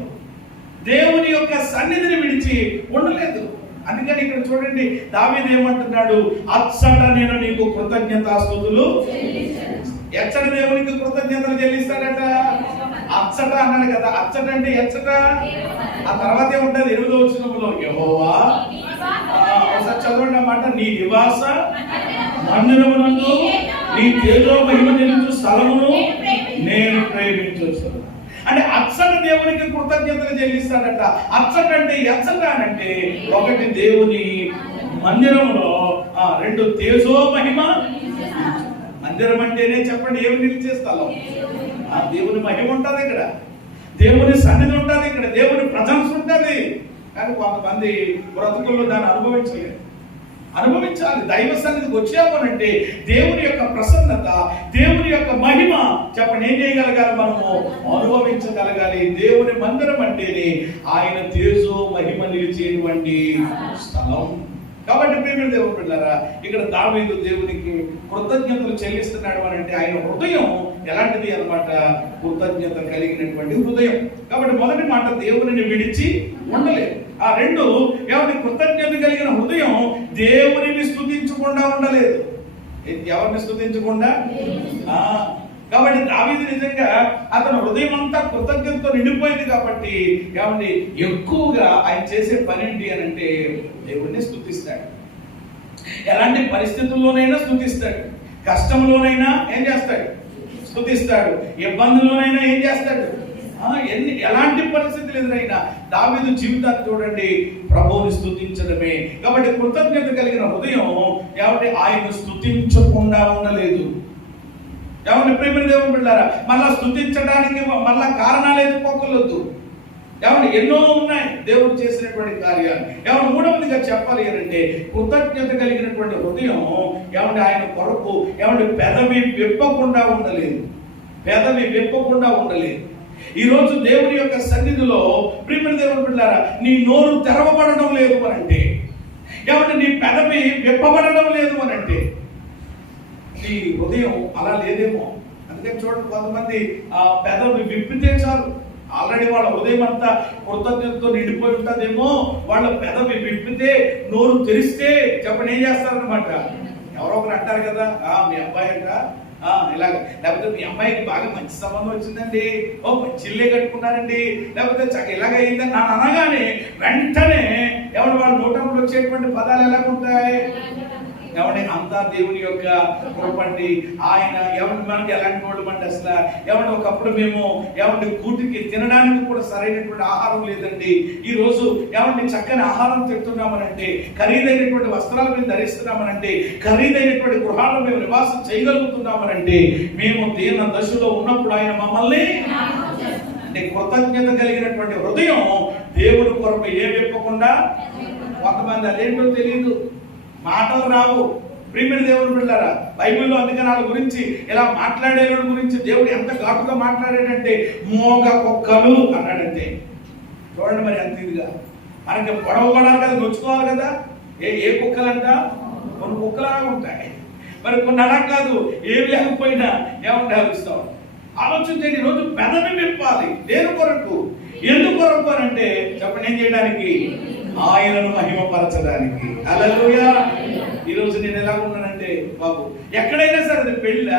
దేవుని యొక్క సన్నిధిని విడిచి ఉండలేదు. అందుకని ఇక్కడ చూడండి, దావీదు ఏమంటున్నాడు? అచ్చట నేను నీకు కృతజ్ఞతాస్తుతులు. ఎచ్చట దేవునికి కృతజ్ఞతలు చెల్లిస్తాడట? అచ్చట అన్నాడు కదా. అచ్చట అంటే ఎచ్చట. ఆ తర్వాత ఏముంటది? 8వ వచనంలో యెహోవా, ఒకసారి చదవండి అన్నమాట. నీ నివాస మందిరమునందు నీ తేజో మహిమ నిలుచు స్థలమును నేను ప్రేమించొచ్చు. అంటే అచ్చట దేవునికి కృతజ్ఞతలు చెల్లిస్తాడట. అచ్చట అంటే ఎచ్చట అంటే 1 దేవుని మందిరంలో, 2 తేజో మహిమ. మందిరం అంటేనే చెప్పండి ఏమి నిలిచే స్థలం? దేవుని మహిమ ఉంటుంది ఇక్కడ, దేవుని సన్నిధి ఉంటుంది ఇక్కడ, దేవుని ప్రజెన్స్ ఉంటుంది. కానీ కొంతమంది బ్రతుకుల్లో దాన్ని అనుభవించాలి. దైవ సన్నిధికి వచ్చామనంటే దేవుని యొక్క ప్రసన్నత, దేవుని యొక్క మహిమ చెప్పండి ఏం చేయగలగాలి? మనము అనుభవించగలగాలి. దేవుని మందిరం అంటేనే ఆయన తేజో మహిమ నిలిచేటువంటి స్థలం. కాబట్టి ప్రియమైన దేవుని బిడ్డలారా, ఇక్కడ దావీదు దేవునికి కృతజ్ఞతలు చెల్లిస్తున్నాడు అని అంటే ఆయన హృదయం ఎలాంటిది అన్నమాట? కృతజ్ఞత కలిగినటువంటి హృదయం. కాబట్టి మొదటి మాట దేవునిని విడిచి ఉండలేదు. 2 ఎవరి కృతజ్ఞత కలిగిన హృదయం దేవునిని స్తుతించకుండా ఉండలేదు. ఎవరిని స్తుతించకుండా? కాబట్టి దావీదు నిజంగా అతను హృదయం అంతా కృతజ్ఞతతో నిండిపోయింది కాబట్టి ఏమండి ఎక్కువగా ఆయన చేసే పని ఏంటి అని అంటే దేవుడిని స్తుతిస్తాడు. ఎలాంటి పరిస్థితుల్లోనైనా స్తుతిస్తాడు. కష్టంలోనైనా ఏం చేస్తాడు? స్తుతిస్తాడు. ఇబ్బందుల్లోనైనా ఏం చేస్తాడు? ఎలాంటి పరిస్థితులు ఎదురైనా దావీదు జీవితాన్ని చూడండి, ప్రభువుని స్తుతించడమే. కాబట్టి కృతజ్ఞత కలిగిన హృదయం ఏమంటే ఆయన స్తుతించకుండా ఉండలేదు. ఏమంటే ప్రేమ దేవుని బిడ్డలారా, మళ్ళా స్తుతించడానికి మళ్ళా కారణాలు ఎదుర్కోకూడదు. ఏమంటే ఎన్నో ఉన్నాయి దేవుడు చేసినటువంటి కార్యాలు. ఏమన్నా మూడవదిగా చెప్పాలి అంటే కృతజ్ఞత కలిగినటువంటి హృదయం ఏమంటే ఆయన కొరకు ఏమంటే పెదవి విప్పకుండా ఉండలేదు. పెదవి విప్పకుండా ఉండలేదు. ఈరోజు దేవుని యొక్క సన్నిధిలో ప్రియమైన దేవుని బిడ్డలారా, నీ నోరు తెరవబడడం లేదు అనంటే, ఏమంటే నీ పెదవి విప్పబడడం లేదు అనంటే నీ హృదయం అలా లేదేమో. అందుకని చూడండి, కొంతమంది ఆ పెదవి విప్పితే చాలు, ఆల్రెడీ వాళ్ళ హృదయం అంతా కృతజ్ఞతతో నిండిపోయి ఉంటుందేమో, వాళ్ళ పెదవి విప్పితే నోరు తెరిస్తే చెప్పండి ఏం చేస్తారనమాట. ఎవరో ఒకరు అంటారు కదా, మీ అబ్బాయి అంట ఇలాగ, లేకపోతే మీ అమ్మాయికి బాగా మంచి సంబంధం వచ్చిందండి, మంచి ఇల్లే కట్టుకున్నారండి, లేకపోతే ఇలాగ అయిందని నన్ను అనగానే వెంటనే ఎవరు వాళ్ళ నోటంలో వచ్చేటువంటి పదాలు ఎలా ఉంటాయి? ఎవరి అంతా దేవుని యొక్క కృపండి. ఆయన ఎవరి మనకి ఎలాంటి వాళ్ళు అండి అసలు ఎవరి ఒకప్పుడు మేము ఎవరి కూటికి తినడానికి కూడా సరైనటువంటి ఆహారం లేదండి. ఈ రోజు ఎవరిని చక్కని ఆహారం తింటున్నామనంటే, ఖరీదైనటువంటి వస్త్రాలు మేము ధరిస్తున్నామనంటే, ఖరీదైనటువంటి గృహాల్లో మేము నివాసం చేయగలుగుతున్నామనంటే మేము దీన దశలో ఉన్నప్పుడు ఆయన మమ్మల్ని అంటే కృతజ్ఞత కలిగినటువంటి హృదయం దేవుడి కొరకు ఏ విప్పకుండా. కొంతమంది అదేంటో తెలియదు, మాటలు రావు. ప్రియమైన దేవుని బిడ్డలారా, బైబిల్లో అందుకని వాళ్ళ గురించి ఇలా మాట్లాడే వాళ్ళ గురించి దేవుడు ఎంత ఘాటుగా మాట్లాడాడంటే మోగ కుక్కలు అన్నాడంటే. చూడండి మరి ఎంత ఇదిగా. మనకి గొడవ పడాలి కదా, నొచ్చుకోవాలి కదా. ఏ కుక్కలంట? కొన్ని కుక్కలా ఉంటాయి, మరి కొన్ని అలా కాదు, ఏమి లేకపోయినా ఏమంటే ఆలోచిస్తాం. ఆలోచించండి, ఈరోజు పెదవి విప్పాలి. దేని కొరకు? ఎందుకు కొరకు అని అంటే చెప్పండి, ఏం చేయడానికి? ఆయనను మహిమపరచడానికి. హల్లెలూయా. ఈరోజు నేను ఎలా ఉన్నానంటే బాబు, ఎక్కడైనా సరే అది పెళ్ళ,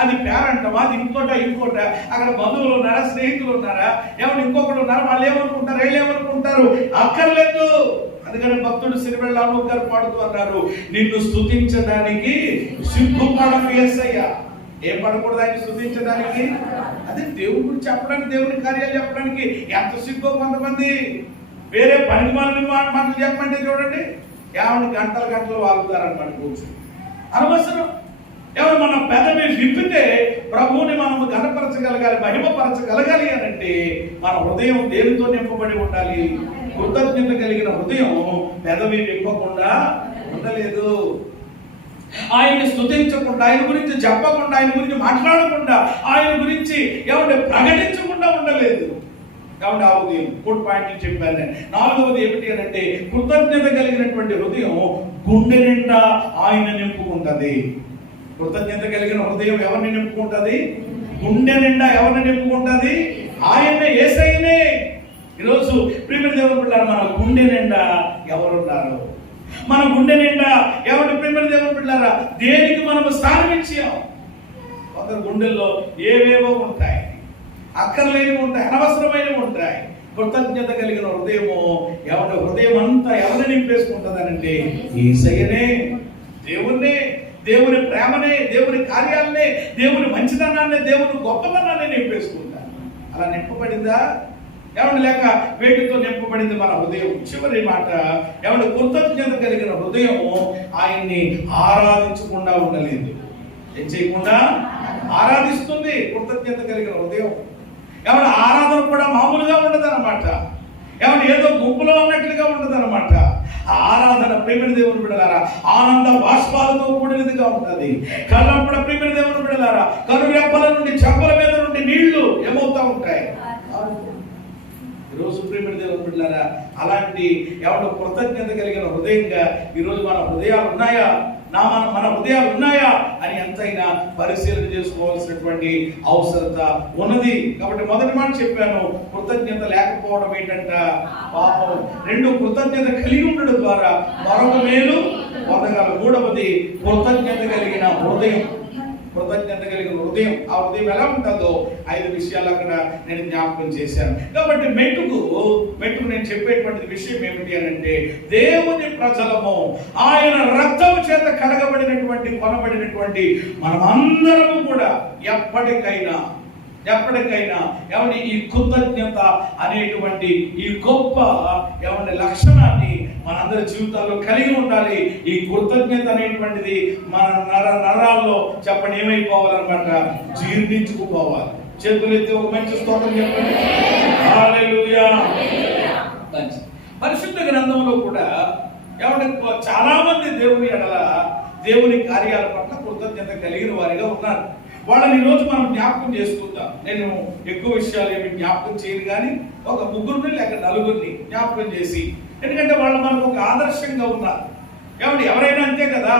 అది పేరంటమా, అది ఇంకోట, అక్కడ బంధువులు ఉన్నారా, స్నేహితులు ఉన్నారా, ఏమన్నా ఇంకొకరు ఉన్నారా, వాళ్ళు ఏమనుకుంటారు, వీళ్ళు ఏమనుకుంటారు, అక్కర్లేదు. అందుకని భక్తుడు సిరివెళ్ళాను గారు పాడుతూ అన్నారు, నిన్ను స్తుతించడానికి సిగ్గుపడకు యేసయ్యా. ఏం పడకూడదు ఆయన స్తుతించడానికి? అదే దేవుడి గురించి చెప్పడానికి, దేవుని కార్యాలు చెప్పడానికి ఎంత సిగ్గో. కొంతమంది వేరే పనికి మాటలు చెప్పమంటే చూడండి, ఏమన్నా గంటలు వాగుతారనమాట కూర్చొని. అనవసరం. ఎవరు మన పెదవి విప్పితే ప్రభువుని మనము ఘనపరచగలగాలి, మహిమపరచగలగాలి అని అంటే మన హృదయం దేనితో నింపబడి ఉండాలి? కృతజ్ఞత కలిగిన హృదయం పెదవి విప్పకుండా ఉండలేదు. ఆయన్ని స్తుతించకుండా, ఆయన గురించి చెప్పకుండా, ఆయన గురించి మాట్లాడకుండా, ఆయన గురించి ఏమంటే ప్రకటించకుండా ఉండలేదు. కాబట్టి ఆ హృదయం 3 పాయింట్లు చెప్పాను నేను. 4వది ఏమిటి అని అంటే కృతజ్ఞత కలిగినటువంటి హృదయం గుండె నిండా ఆయన నింపుకుంటది. కృతజ్ఞత కలిగిన హృదయం ఎవరిని నింపుకుంటది? గుండె నిండా ఎవరిని నింపుకుంటది? ఆయన్నే, యేసయ్యనే. ఈరోజు ప్రియమైన దేవుని బిడ్డలారా, మన గుండె నిండా ఎవరున్నారు? మన గుండె నిండా ఎవరి? ప్రియమైన దేవుని బిడ్డలారా, దేనికి మనము స్థానం ఇచ్చాం? కొందరు గుండెల్లో ఏవేవో ఉంటాయి, అక్కర్లేనివి ఉంటాయి, అనవసరమైనవి ఉంటాయి. కృతజ్ఞత కలిగిన హృదయము ఎవరి హృదయం అంతా ఎవరిని నింపేసుకుంటుందనంటే యేసయ్యనే, దేవుణ్ణే, దేవుని ప్రేమనే, దేవుని కార్యాలనే, దేవుని మంచితనాన్ని, దేవుని గొప్పతనాన్ని నింపేసుకుంటారు. అలా నింపబడిందా? ఎవరి లేక వేటితో నింపబడింది మన హృదయం? చివరి మాట, ఎవరి కృతజ్ఞత కలిగిన హృదయం ఆయన్ని ఆరాధించకుండా ఉండలేదు. ఏం చేయకుండా ఆరాధిస్తుంది కృతజ్ఞత కలిగిన హృదయం. ఎవరి ఆరాధన కూడా మామూలుగా ఉండదు అనమాట. ఎవరి ఏదో గుంపులో ఉన్నట్లుగా ఉండదు అనమాట. ఆ ఆరాధన ప్రియమైన దేవుని బిడ్డలారా ఆనంద బాష్పాలతో కూడినదిగా ఉంటుంది. కళ్ళప్పుడు ప్రియమైన దేవుని బిడ్డలారా కనురెప్పల నుండి, చెంపల మీద నుండి నీళ్లు ఏమవుతా ఉంటాయి. ఈరోజు ప్రియమైన దేవుని బిడ్డలారా అలాంటి ఎవరు కృతజ్ఞత కలిగిన హృదయంగా ఈరోజు మన హృదయాలు ఉన్నాయా, మన హృదయాలు ఉన్నాయా అని ఎంతైనా పరిశీలన చేసుకోవాల్సినటువంటి అవసరత ఉన్నది. కాబట్టి మొదటి మాట చెప్పాను, కృతజ్ఞత లేకపోవడం ఏంటంట పాపం. 2 కృతజ్ఞత కలిగి ఉండడం ద్వారా మరొక మేలు పొందగల. 3వది కృతజ్ఞత కలిగిన హృదయం. కృతజ్ఞత కలిగిన హృదయం, ఆ హృదయం ఎలా ఉంటుందో 5 విషయాలు అక్కడ నేను జ్ఞాపకం చేశాను. కాబట్టి మెట్టుకు నేను చెప్పేటువంటి విషయం ఏమిటి అని అంటే, దేవుని ప్రజలము, ఆయన రక్తము చేత కడగబడినటువంటి కొనబడినటువంటి మనమందరము కూడా ఎప్పటికైనా ఏమంటే ఈ కృతజ్ఞత అనేటువంటి ఈ గొప్ప లక్షణాన్ని మనందరి జీవితాల్లో కలిగి ఉండాలి. ఈ కృతజ్ఞత అనేటువంటిది మన నరాల్లో చెప్పండి ఏమైపోవాలన్నమాట, జీర్ణించుకుపోవాలి. చేతులెత్తి ఒక మంచి స్తోత్రం చెప్పండి. హల్లెలూయా. పరిశుద్ధ గ్రంథంలో కూడా ఏమంటే చాలా మంది దేవుని కార్యాల పట్ల కృతజ్ఞత కలిగిన వారిగా ఉన్నారు. వాళ్ళని ఈరోజు మనం జ్ఞాపకం చేసుకుందాం. నేను ఎక్కువ విషయాలు ఏమి జ్ఞాపకం చేయను, కానీ ఒక 3 లేక 4 జ్ఞాపకం చేసి, ఎందుకంటే వాళ్ళు మనకు ఒక ఆదర్శంగా ఉన్నారు. ఎవరైనా అంతే కదా,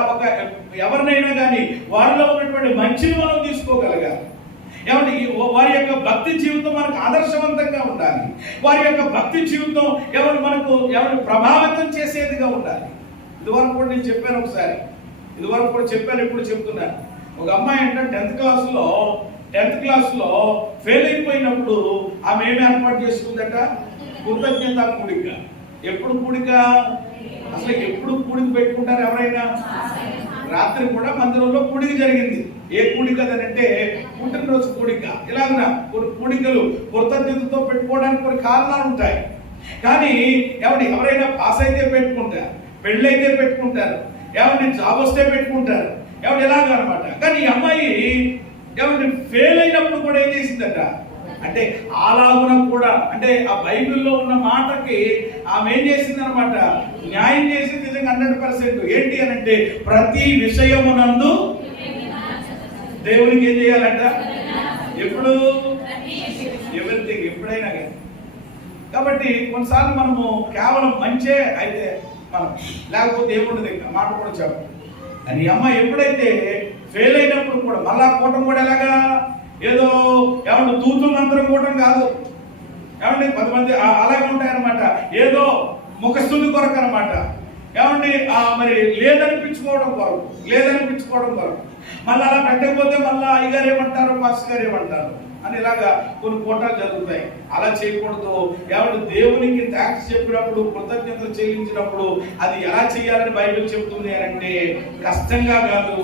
ఎవరినైనా కానీ వారిలో ఉన్నటువంటి మంచిని మనం తీసుకోగలగాలి. వారి యొక్క భక్తి జీవితం మనకు ఆదర్శవంతంగా ఉండాలి. వారి యొక్క భక్తి జీవితం మనకు ప్రభావితం చేసేదిగా ఉండాలి. ఇదివరకు కూడా నేను చెప్పాను ఒకసారి, ఇప్పుడు చెప్తున్నాను. ఒక అమ్మాయి అంటే 10th క్లాస్లో ఫెయిల్ అయిపోయినప్పుడు ఆమె ఏమి ఏర్పాటు చేసుకుందట, కృతజ్ఞత కూడిక. ఎప్పుడు కూడిక? అసలు ఎప్పుడు కూడిక పెట్టుకుంటారు ఎవరైనా? రాత్రి కూడా మందిరంలో కూడిక జరిగింది. ఏ కూడిక అంటే పుట్టినరోజు కూడిక. ఇలాగ కొన్ని కూడికలు కృతజ్ఞతతో పెట్టుకోవడానికి కొన్ని కారణాలు ఉంటాయి. కానీ ఎవరైనా పాస్ అయితే పెట్టుకుంటారు, పెళ్ళైతే పెట్టుకుంటారు, జాబ్ వస్తే పెట్టుకుంటారు, ఎలాగనమాట. కానీ ఈ అమ్మాయి ఫెయిల్ అయినప్పుడు కూడా ఏం చేసిందట అంటే, అలాగున కూడా అంటే ఆ బైబిల్లో ఉన్న మాటకి ఆమె ఏం చేసింది అనమాట, న్యాయం చేసింది నిజంగా 100%. ఏంటి అని అంటే, ప్రతి విషయమునందు దేవునికి ఏం చేయాలంట, ఎప్పుడు ఎవ్రీథింగ్, ఎప్పుడైనా కానీ. కాబట్టి కొన్నిసార్లు మనము కేవలం మంచే అయితే మనం, లేకపోతే ఏముండదు, మాట కూడా చెప్పాలి. అని అమ్మాయి ఎప్పుడైతే ఫెయిల్ అయినప్పుడు కూడా మళ్ళా కూటం కూడా ఎలాగా, ఏదో తూతులు అందరం కూటం కాదు, 10 మంది అలాగే ఉంటాయన్నమాట. ఏదో ముఖస్థుతి కొరకు అనమాట. మరి లేదనిపించుకోవడం కొరకు మళ్ళీ అలా పెట్టకపోతే మళ్ళీ అయ్యగారు ఏమంటారు, పాస్టర్ గారు ఏమంటారు అని ఇలాగా కొన్ని కూటాలు జరుగుతాయి. అలా చేయకూడదు. దేవునికి థాంక్స్ చెప్పినప్పుడు, కృతజ్ఞతలు చెల్లించినప్పుడు అది ఎలా చేయాలని బైబిల్ చెప్తుంది అంటే, కష్టంగా కాదు,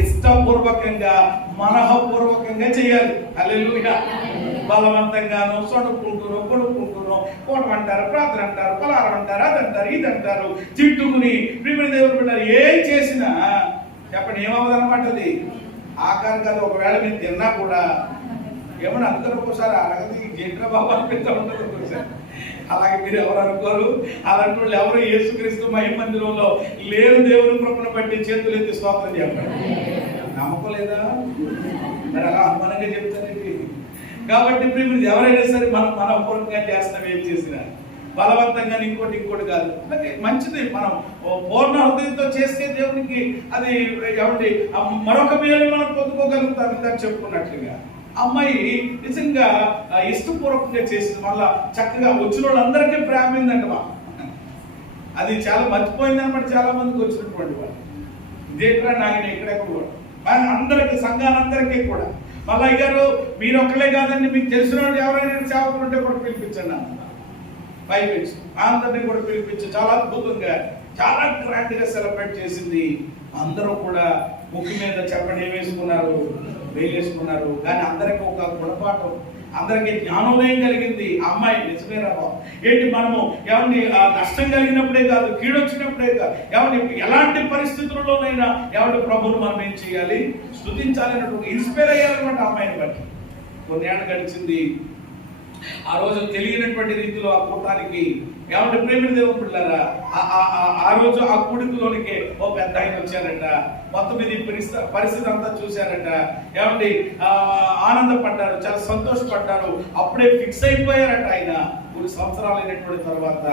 ఇష్టపూర్వకంగా, మనఃపూర్వకంగా చేయాలి. హల్లెలూయా. బలవంతంగాను కొడుకుంటూనో కోటం అంటారు, ప్రార్థన అంటారు, పలారం అంటారు, అదంటారు, ఇదంటారు, తిట్టుకుని ప్రియమైన దేవుడు పెట్టారు. ఏం చేసినా చెప్పండి ఏమవుదన్నమాట, అది ఆకారం కాదు. ఒకవేళ మీరు తిన్నా కూడా ఏమన్నా అనుకోరు, ఒక్కోసారి అలాగే జంట్ర బాబు అనిపిస్తూ ఉంటుంది ఒక్కోసారి. అలాగే మీరు ఎవరు అనుకోరు. అలాంటి వాళ్ళు ఎవరు యేసుక్రీస్తు మహిమ మందిరంలో లేరు. దేవుని కృపను బట్టి చేతులు ఎత్తి స్తోత్రం చెప్పండి. నమ్మకం లేదా? మరి అలా అనుమానంగా చెప్తారండి. కాబట్టి ప్రియమైన ఎవరైనా సరే మనం మనపూర్వకంగా చేస్తాం. ఏం చేసినా బలవంతంగా ఇంకోటి కాదు. అలాగే మంచిది. మనం పూర్ణ హృదయంతో చేస్తే దేవునికి అది మరొక మేలు మనం పొందుకోగలుగుతాం. ఇందాక చెప్పుకున్నట్లుగా అమ్మాయి నిజంగా ఇష్టపూర్వకంగా చేసింది. మళ్ళా చక్కగా వచ్చిన వాళ్ళందరికీ ప్రేమైందంట. అది చాలా మర్చిపోయింది అనమాట. చాలా మందికి వచ్చినటువంటి వాళ్ళు ఇదేట్రా నాయన ఎక్కడెక్కడ కూడా అందరికి, సంఘాలందరికీ కూడా మళ్ళీ అయ్యారు మీరు ఒక్కలే కాదండి, మీకు తెలిసిన వాళ్ళు ఎవరైనా సేవకులు ఉంటే కూడా పిలిపించండి అన్న. పైపించి అందరినీ కూడా పిలిపించి చాలా అద్భుతంగా, చాలా గ్రాండ్గా సెలబ్రేట్ చేసింది. అందరూ కూడా ముక్కు మీద చెప్పండి ఏమేసుకున్నారు, వేలేసుకున్నారు. కానీ అందరికీ ఒక గుణపాఠం, అందరికీ జ్ఞానోదయం కలిగింది. అమ్మాయి నిజమే రాబా ఏంటి, మనము నష్టం కలిగినప్పుడే కాదు, కీడొచ్చినప్పుడే కాదు, ఎలాంటి పరిస్థితుల్లోనైనా ప్రభువును మనం ఏం చేయాలి, స్తుతించాలన్నట్టు ఇన్స్పైర్ అయ్యారనమాట. అమ్మాయిని బట్టి కొన్నేళ్ళు గడిచింది. ఆ రోజు తెలియనటువంటి రీతిలో ఆ కూటానికి ప్రేమిణ దేవుని పిల్లరా, ఆ రోజు ఆ కూడికలోనికి ఓ పెద్ద ఆయన వచ్చారట. మొత్తం మీద పరిస్థితి అంతా చూశారట. ఆనందపడ్డారు, చాలా సంతోషపడ్డారు. అప్పుడే ఫిక్స్ అయిపోయారట. ఆయన 3 సంవత్సరాలు అయినటువంటి తర్వాత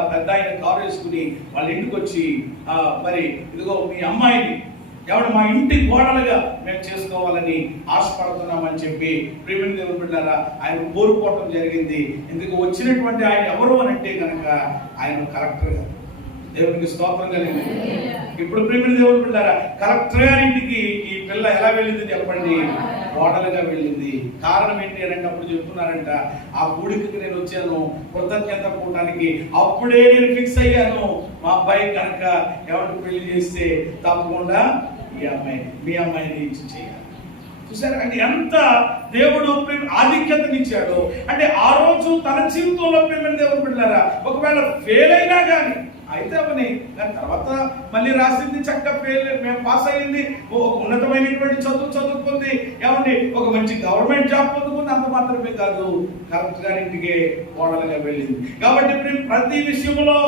ఆ పెద్ద ఆయన కారు వేసుకుని వాళ్ళ ఇంటికి వచ్చి, మరి ఇదిగో మీ అమ్మాయిని మా ఇంటి గోడలుగా మేము చేసుకోవాలని ఆశపడుతున్నామని చెప్పి ప్రియమైన దేవుని బిడ్డలారా ఆయన కోరుకోవటం జరిగింది. ఎందుకు వచ్చినటువంటి ఆయన ఎవరు అని అంటే కనుక ఆయన కలెక్టర్ గారు, దేవునికి స్తోత్రం కలిగింది. ఇప్పుడు ప్రేమిడి దేవుడు పిల్లారా, కలెక్టర్ గారింటికి ఈ పిల్ల ఎలా వెళ్ళింది చెప్పండి? ఓడలుగా వెళ్ళింది. కారణం ఏంటి అని అంటే అప్పుడు చెప్తున్నారంట, ఆ కూడికి నేను వచ్చాను కృతజ్ఞత కూడటానికి, అప్పుడే నేను ఫిక్స్ అయ్యాను మా అబ్బాయి కనుక ఎవరికి పెళ్లి చేస్తే తప్పకుండా మీ అమ్మాయిని ఇచ్చి చేయాలి. చూసారా అంటే ఎంత దేవుడు ఆధిక్యతనిచ్చాడు. అంటే ఆ రోజు తన జీవితంలో ప్రేమిడి దేవుడు పిల్లారా, ఒకవేళ ఫెయిల్ అయినా కానీ అయితే అవని దాని తర్వాత మళ్ళీ రాసింది చక్కగా మేము పాస్ అయ్యింది, ఒక ఉన్నతమైనటువంటి చదువుకుంది, ఏమండి ఒక మంచి గవర్నమెంట్ జాబ్ పొందుకుంది. అంత మాత్రమే కాదు, కలెక్టర్ గారింటికి కోడలుగా వెళ్ళింది. కాబట్టి ప్రతి విషయంలో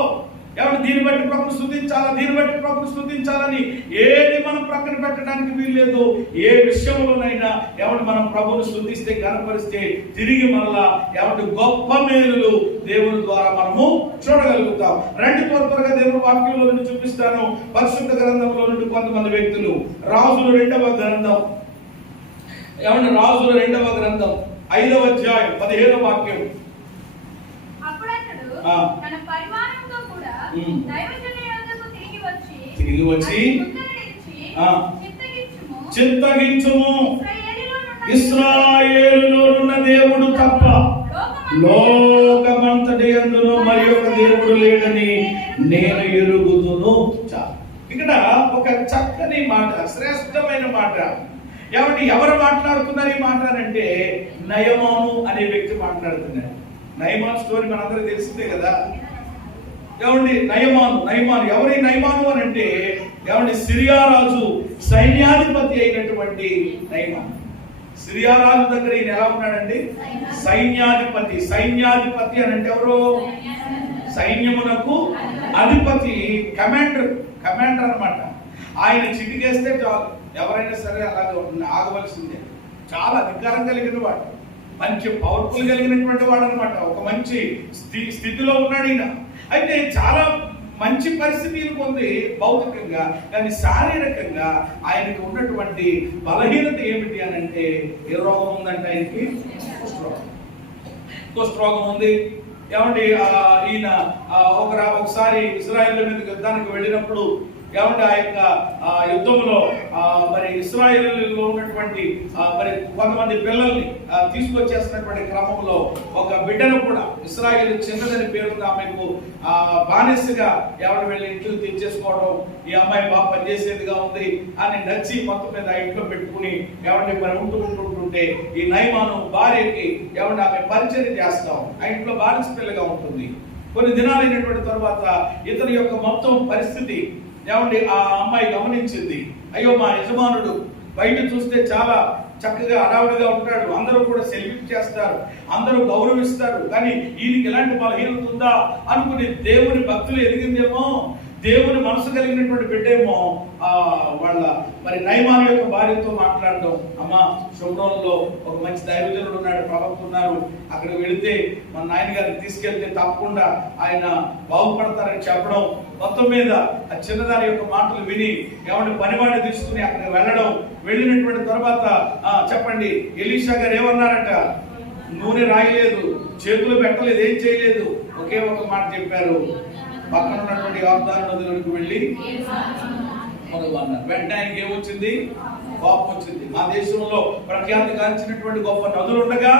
ఏమంటే దీన్ని బట్టి ప్రభుని స్తుతించాలా, దీన్ని బట్టి ప్రభుని స్తుతించాలని ఏది మనం ప్రక్కన పెట్టడానికి వీల్లేదు. ఏ విషయంలోనైనా ఏమంటే మనం ప్రభుని స్తుతిస్తే కనపరిస్తే తిరిగి మరలా ఏమంటే గొప్ప మేలులు దేవుని ద్వారా మనము చూడగలుగుతాం. రండి త్వరగా దేవుని వాక్యంలో నుండి చూపిస్తాను. పరిశుద్ధ గ్రంథంలో నుండి కొంతమంది వ్యక్తులు, రాజుల 2వ గ్రంథం, ఏమంటే రాజుల 2వ గ్రంథం 5వ అధ్యాయం 17వ వాక్యం. తిరిగి వచ్చి చింతగించుము, ఇశ్రాయేలులో ఉన్న దేవుడు తప్ప లోకమంతటి యందును మరి ఒక దేవుడు లేడని నేను ఎరుగుదును. ఇక్కడ ఒక చక్కని మాట, శ్రేష్టమైన మాట. ఏమంటే ఎవరు మాట్లాడుతున్నారు ఈ మాట అంటే నయమాను అనే వ్యక్తి మాట్లాడుతున్నారు. నయమాను స్టోరీ మనందరికీ తెలిసిందే కదా. ఏమండి నయమాను ఎవరి నయమాను అని అంటే ఏమండి సిరియా రాజు సైన్యాధిపతి అయినటువంటి నయమాను. సిరియా రాజు దగ్గర ఈయన ఎలా ఉన్నాడండి? సైన్యాధిపతి అని అంటే ఎవరు? సైన్యమునకు అధిపతి, కమాండర్ అన్నమాట. ఆయన చిటికేస్తే ఎవరైనా సరే అలాగే ఆగవలసిందే. చాలా అధికారం కలిగిన వాడు, మంచి పవర్ఫుల్ కలిగినటువంటి వాడు అనమాట. ఒక మంచి స్థితిలో ఉన్నాడు ఈయన. అయితే చాలా మంచి పరిస్థితిని పొంది భౌతికంగా, కానీ శారీరకంగా ఆయనకు ఉన్నటువంటి బలహీనత ఏమిటి అని అంటే ఏ రోగం ఉందంటే ఆయనకి కుష్ఠరోగం ఉంది. ఏమండి ఈయన ఒకసారి ఇశ్రాయేలు మీద యుద్ధానికి వెళ్ళినప్పుడు ఏమంటే ఆ యొక్క యుద్ధంలో మరి ఇశ్రాయేలులో ఉన్నటువంటి మరి కొంతమంది పిల్లల్ని తీసుకొచ్చేసినటువంటి క్రమంలో ఒక బిడ్డను కూడా, ఇశ్రాయేలు చిన్నదని పేరుంది ఆమెకు, బానిసగా ఎవరు వెళ్ళి ఇంట్లో తెచ్చేసుకోవడం, ఈ అమ్మాయి బాగా పనిచేసేదిగా ఉంది అని నచ్చి మొత్తం మీద ఆ ఇంట్లో పెట్టుకుని ఏమంటే మరి ఉంటుంటే ఈ నయమాను భార్యకి ఏమంటే ఆమె పరిచయం చేస్తాం, ఆ ఇంట్లో బానిస పిల్లగా ఉంటుంది. కొన్ని దినాలైనటువంటి తర్వాత ఇతని యొక్క మొత్తం పరిస్థితి ఏమండి ఆ అమ్మాయి గమనించింది. అయ్యో మా యజమానుడు బయట చూస్తే చాలా చక్కగా హడావుడిగా ఉంటాడు, అందరూ కూడా సెల్యూట్ చేస్తారు, అందరూ గౌరవిస్తారు, కానీ ఈయనకి ఎలాంటి బలహీనత ఉందా అనుకుని దేవుని భక్తులు ఎదిగిందేమో, దేవుని మనసు కలిగినటువంటి బిడ్డేమో వాళ్ళ మరి నయమాను యొక్క భార్యతో మాట్లాడడం, అమ్మ శుభ్రంలో ఒక మంచి దైవజనుడు ఉన్నాడు, ప్రవక్త ఉన్నారు, అక్కడికి వెళితే మన నాయన గారిని తీసుకెళ్తే తప్పకుండా ఆయన బాగుపడతారని చెప్పడం. మొత్తం మీద ఆ చిన్నదాని యొక్క మాటలు విని ఏమంటే పనివాడిని తీసుకుని అక్కడికి వెళ్ళడం. వెళ్ళినటువంటి తర్వాత చెప్పండి, ఎలీషా గారు ఏమన్నారట? నూనె రాయలేదు, చేతులు పెట్టలేదు, ఏం చేయలేదు, ఒకే ఒక మాట చెప్పారు, పక్కన ఉన్నటువంటి యోర్దాను నదిలోకి వెళ్ళి మొదలున్నారు. వెంటనే ఆయనకి ఏమొచ్చింది? కోపం వచ్చింది. మా దేశంలో ప్రఖ్యాతి కాంచినటువంటి గొప్ప నదులు ఉండగా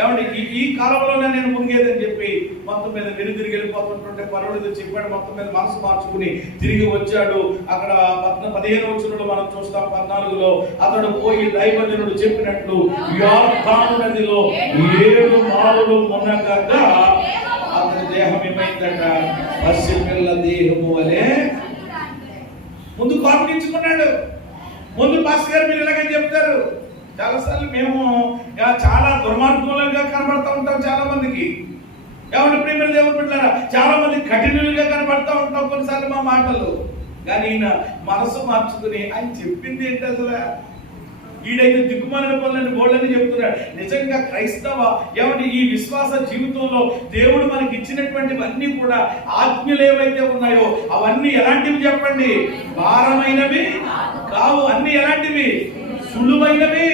ఏమండి ఈ కాలంలోనే నేను మునిగేదని చెప్పి మొత్తం మీద తిరిగి వెళ్ళిపోతుంటుంటే పర్వాలేదు చెప్పాడు. మొత్తం మీద మనసు మార్చుకుని తిరిగి వచ్చాడు. అక్కడ 15వ వచనంలో మనం చూస్తాం, 14లో అతడు పోయి దైవజనుడు చెప్పినట్లు యోర్దాను నదిలో 7 మారులు మునగగా అతని దేహం ఏమైందట? పసిపిల్ల దేహము వలె. ముందు కోపగించుకున్నాడు. ముందు పాస్టర్ గారు మీరు ఇలాగని చెప్తారు. చాలాసార్లు మేము చాలా దుర్మార్గులుగా కనబడతా ఉంటాం చాలా మందికి. ఏమంటే ప్రేమ దేవుడు బిడ్డలారా, చాలా మంది కఠినులుగా కనబడతా ఉంటాం కొన్నిసార్లు మా మాటలు. కానీ ఈయన మనసు మార్చుకుని ఆయన చెప్పింది ఏంటి అసలు? ఈడైతే దిక్కుమాలిన పనులని బోళ్ళని చెప్తున్నాడు. నిజంగా క్రైస్తవ ఏమంటే ఈ విశ్వాస జీవితంలో దేవుడు మనకి ఇచ్చినటువంటివన్నీ కూడా ఆజ్ఞలు ఏవైతే ఉన్నాయో అవన్నీ ఎలాంటివి చెప్పండి? భారమైనవి కావు. అన్ని ఎలాంటివి? సులువైనవి.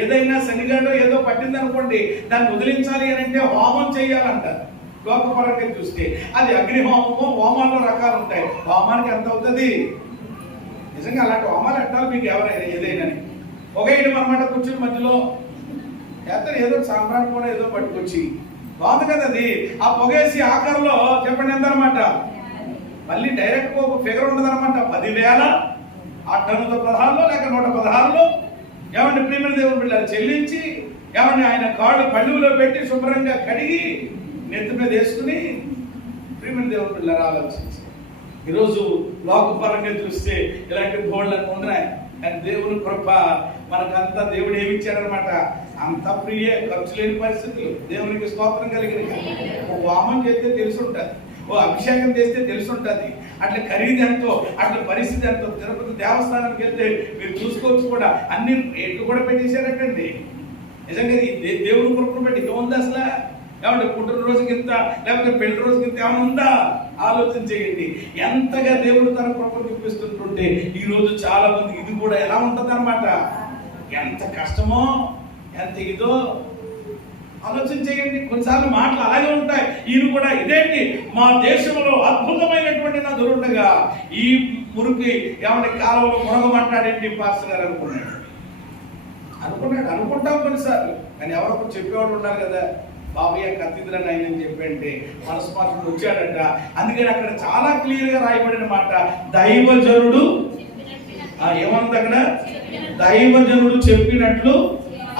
ఏదైనా శనిగాడో ఏదో పట్టింది అనుకోండి, దాన్ని వదిలించాలి అని అంటే హోమం చేయాలంట. లోకపరంగా చూస్తే అది అగ్నిహోమము, హోమాల్లో రకాలు ఉంటాయి. హోమానికి ఎంత అవుతుంది? నిజంగా అలాంటి హోమాలు అంటారు మీకు ఎవరైనా ఏదైనా పొగేయడం అనమాట. కూర్చుని మధ్యలో ఎంత ఏదో సాంబ్రాన్ని కూడా ఏదో పట్టుకొచ్చి బాగుంది కదా అది. ఆ పొగేసి ఆఖరిలో చెప్పండి ఎంత అనమాట, మళ్ళీ డైరెక్ట్ ఫిగర్ ఉండదు అనమాట. 10,000 ఆ టన్నుల 16లో లేక 116లో ఏమంటే ప్రియమైన దేవుని బిడ్డలు చెల్లించి ఏమంటే ఆయన కాళ్ళు పళ్ళులో పెట్టి శుభ్రంగా కడిగి నెత్తి మీద వేసుకుని ప్రియమైన దేవుని బిడ్డలు ఆలోచించి ఈరోజు లోకపరంగా చూస్తే ఇలాంటి గోళ్ళకు ఉన్నాయి. కానీ దేవుని కృప మనకంతా దేవుడు ఏమిచ్చాడనమాట, అంత ప్రియే, ఖర్చు లేని పరిస్థితులు. దేవునికి స్తోత్రం కలిగిన ఓ వామం చేస్తే తెలుసుంటుంది, ఓ అభిషేకం చేస్తే తెలుసుంటుంది అట్లా ఖరీదు ఎంతో, అట్లా పరిస్థితి ఎంతో. తిరుపతి దేవస్థానానికి వెళ్తే మీరు చూసుకోవచ్చు కూడా, అన్ని రేట్లు కూడా పెట్టేశారటండి. నిజంగా దేవుని కృపను పెట్టి ఏముంది అసలు? ఏమంటే పుట్టినరోజుకి ఇంత, లేకపోతే పెళ్లి రోజుకి ఇంత ఏమైనా ఉందా? ఆలోచన చేయండి. ఎంతగా దేవుడు తన కృపను చూపిస్తుంటుంటే ఈ రోజు చాలా మంది ఇది కూడా ఎలా ఉంటుంది అనమాట, ఎంత కష్టమో ఎంత ఇదో ఆలోచన చేయండి. కొన్నిసార్లు మాటలు అలాగే ఉంటాయి. ఈయన కూడా ఇదేంటి, మా దేశంలో అద్భుతమైనటువంటి నదులు ఉండగా ఈ మురికి ఏమంటే కాలంలో మునగమంటాడేంటి పాస్టర్ గారు అనుకుంటాం కొన్నిసార్లు. కానీ ఎవరొకరు చెప్పేవాడు ఉండాలి కదా, బాబయ్య కత్తిద్రని ఆయన చెప్పంటే మనస్పార్శుడు వచ్చాడంట. అందుకని అక్కడ చాలా క్లియర్ గా రాయబడిన మాట, దైవజనుడు ఏమన్నది అక్కడ, దైవజనుడు చెప్పినట్లు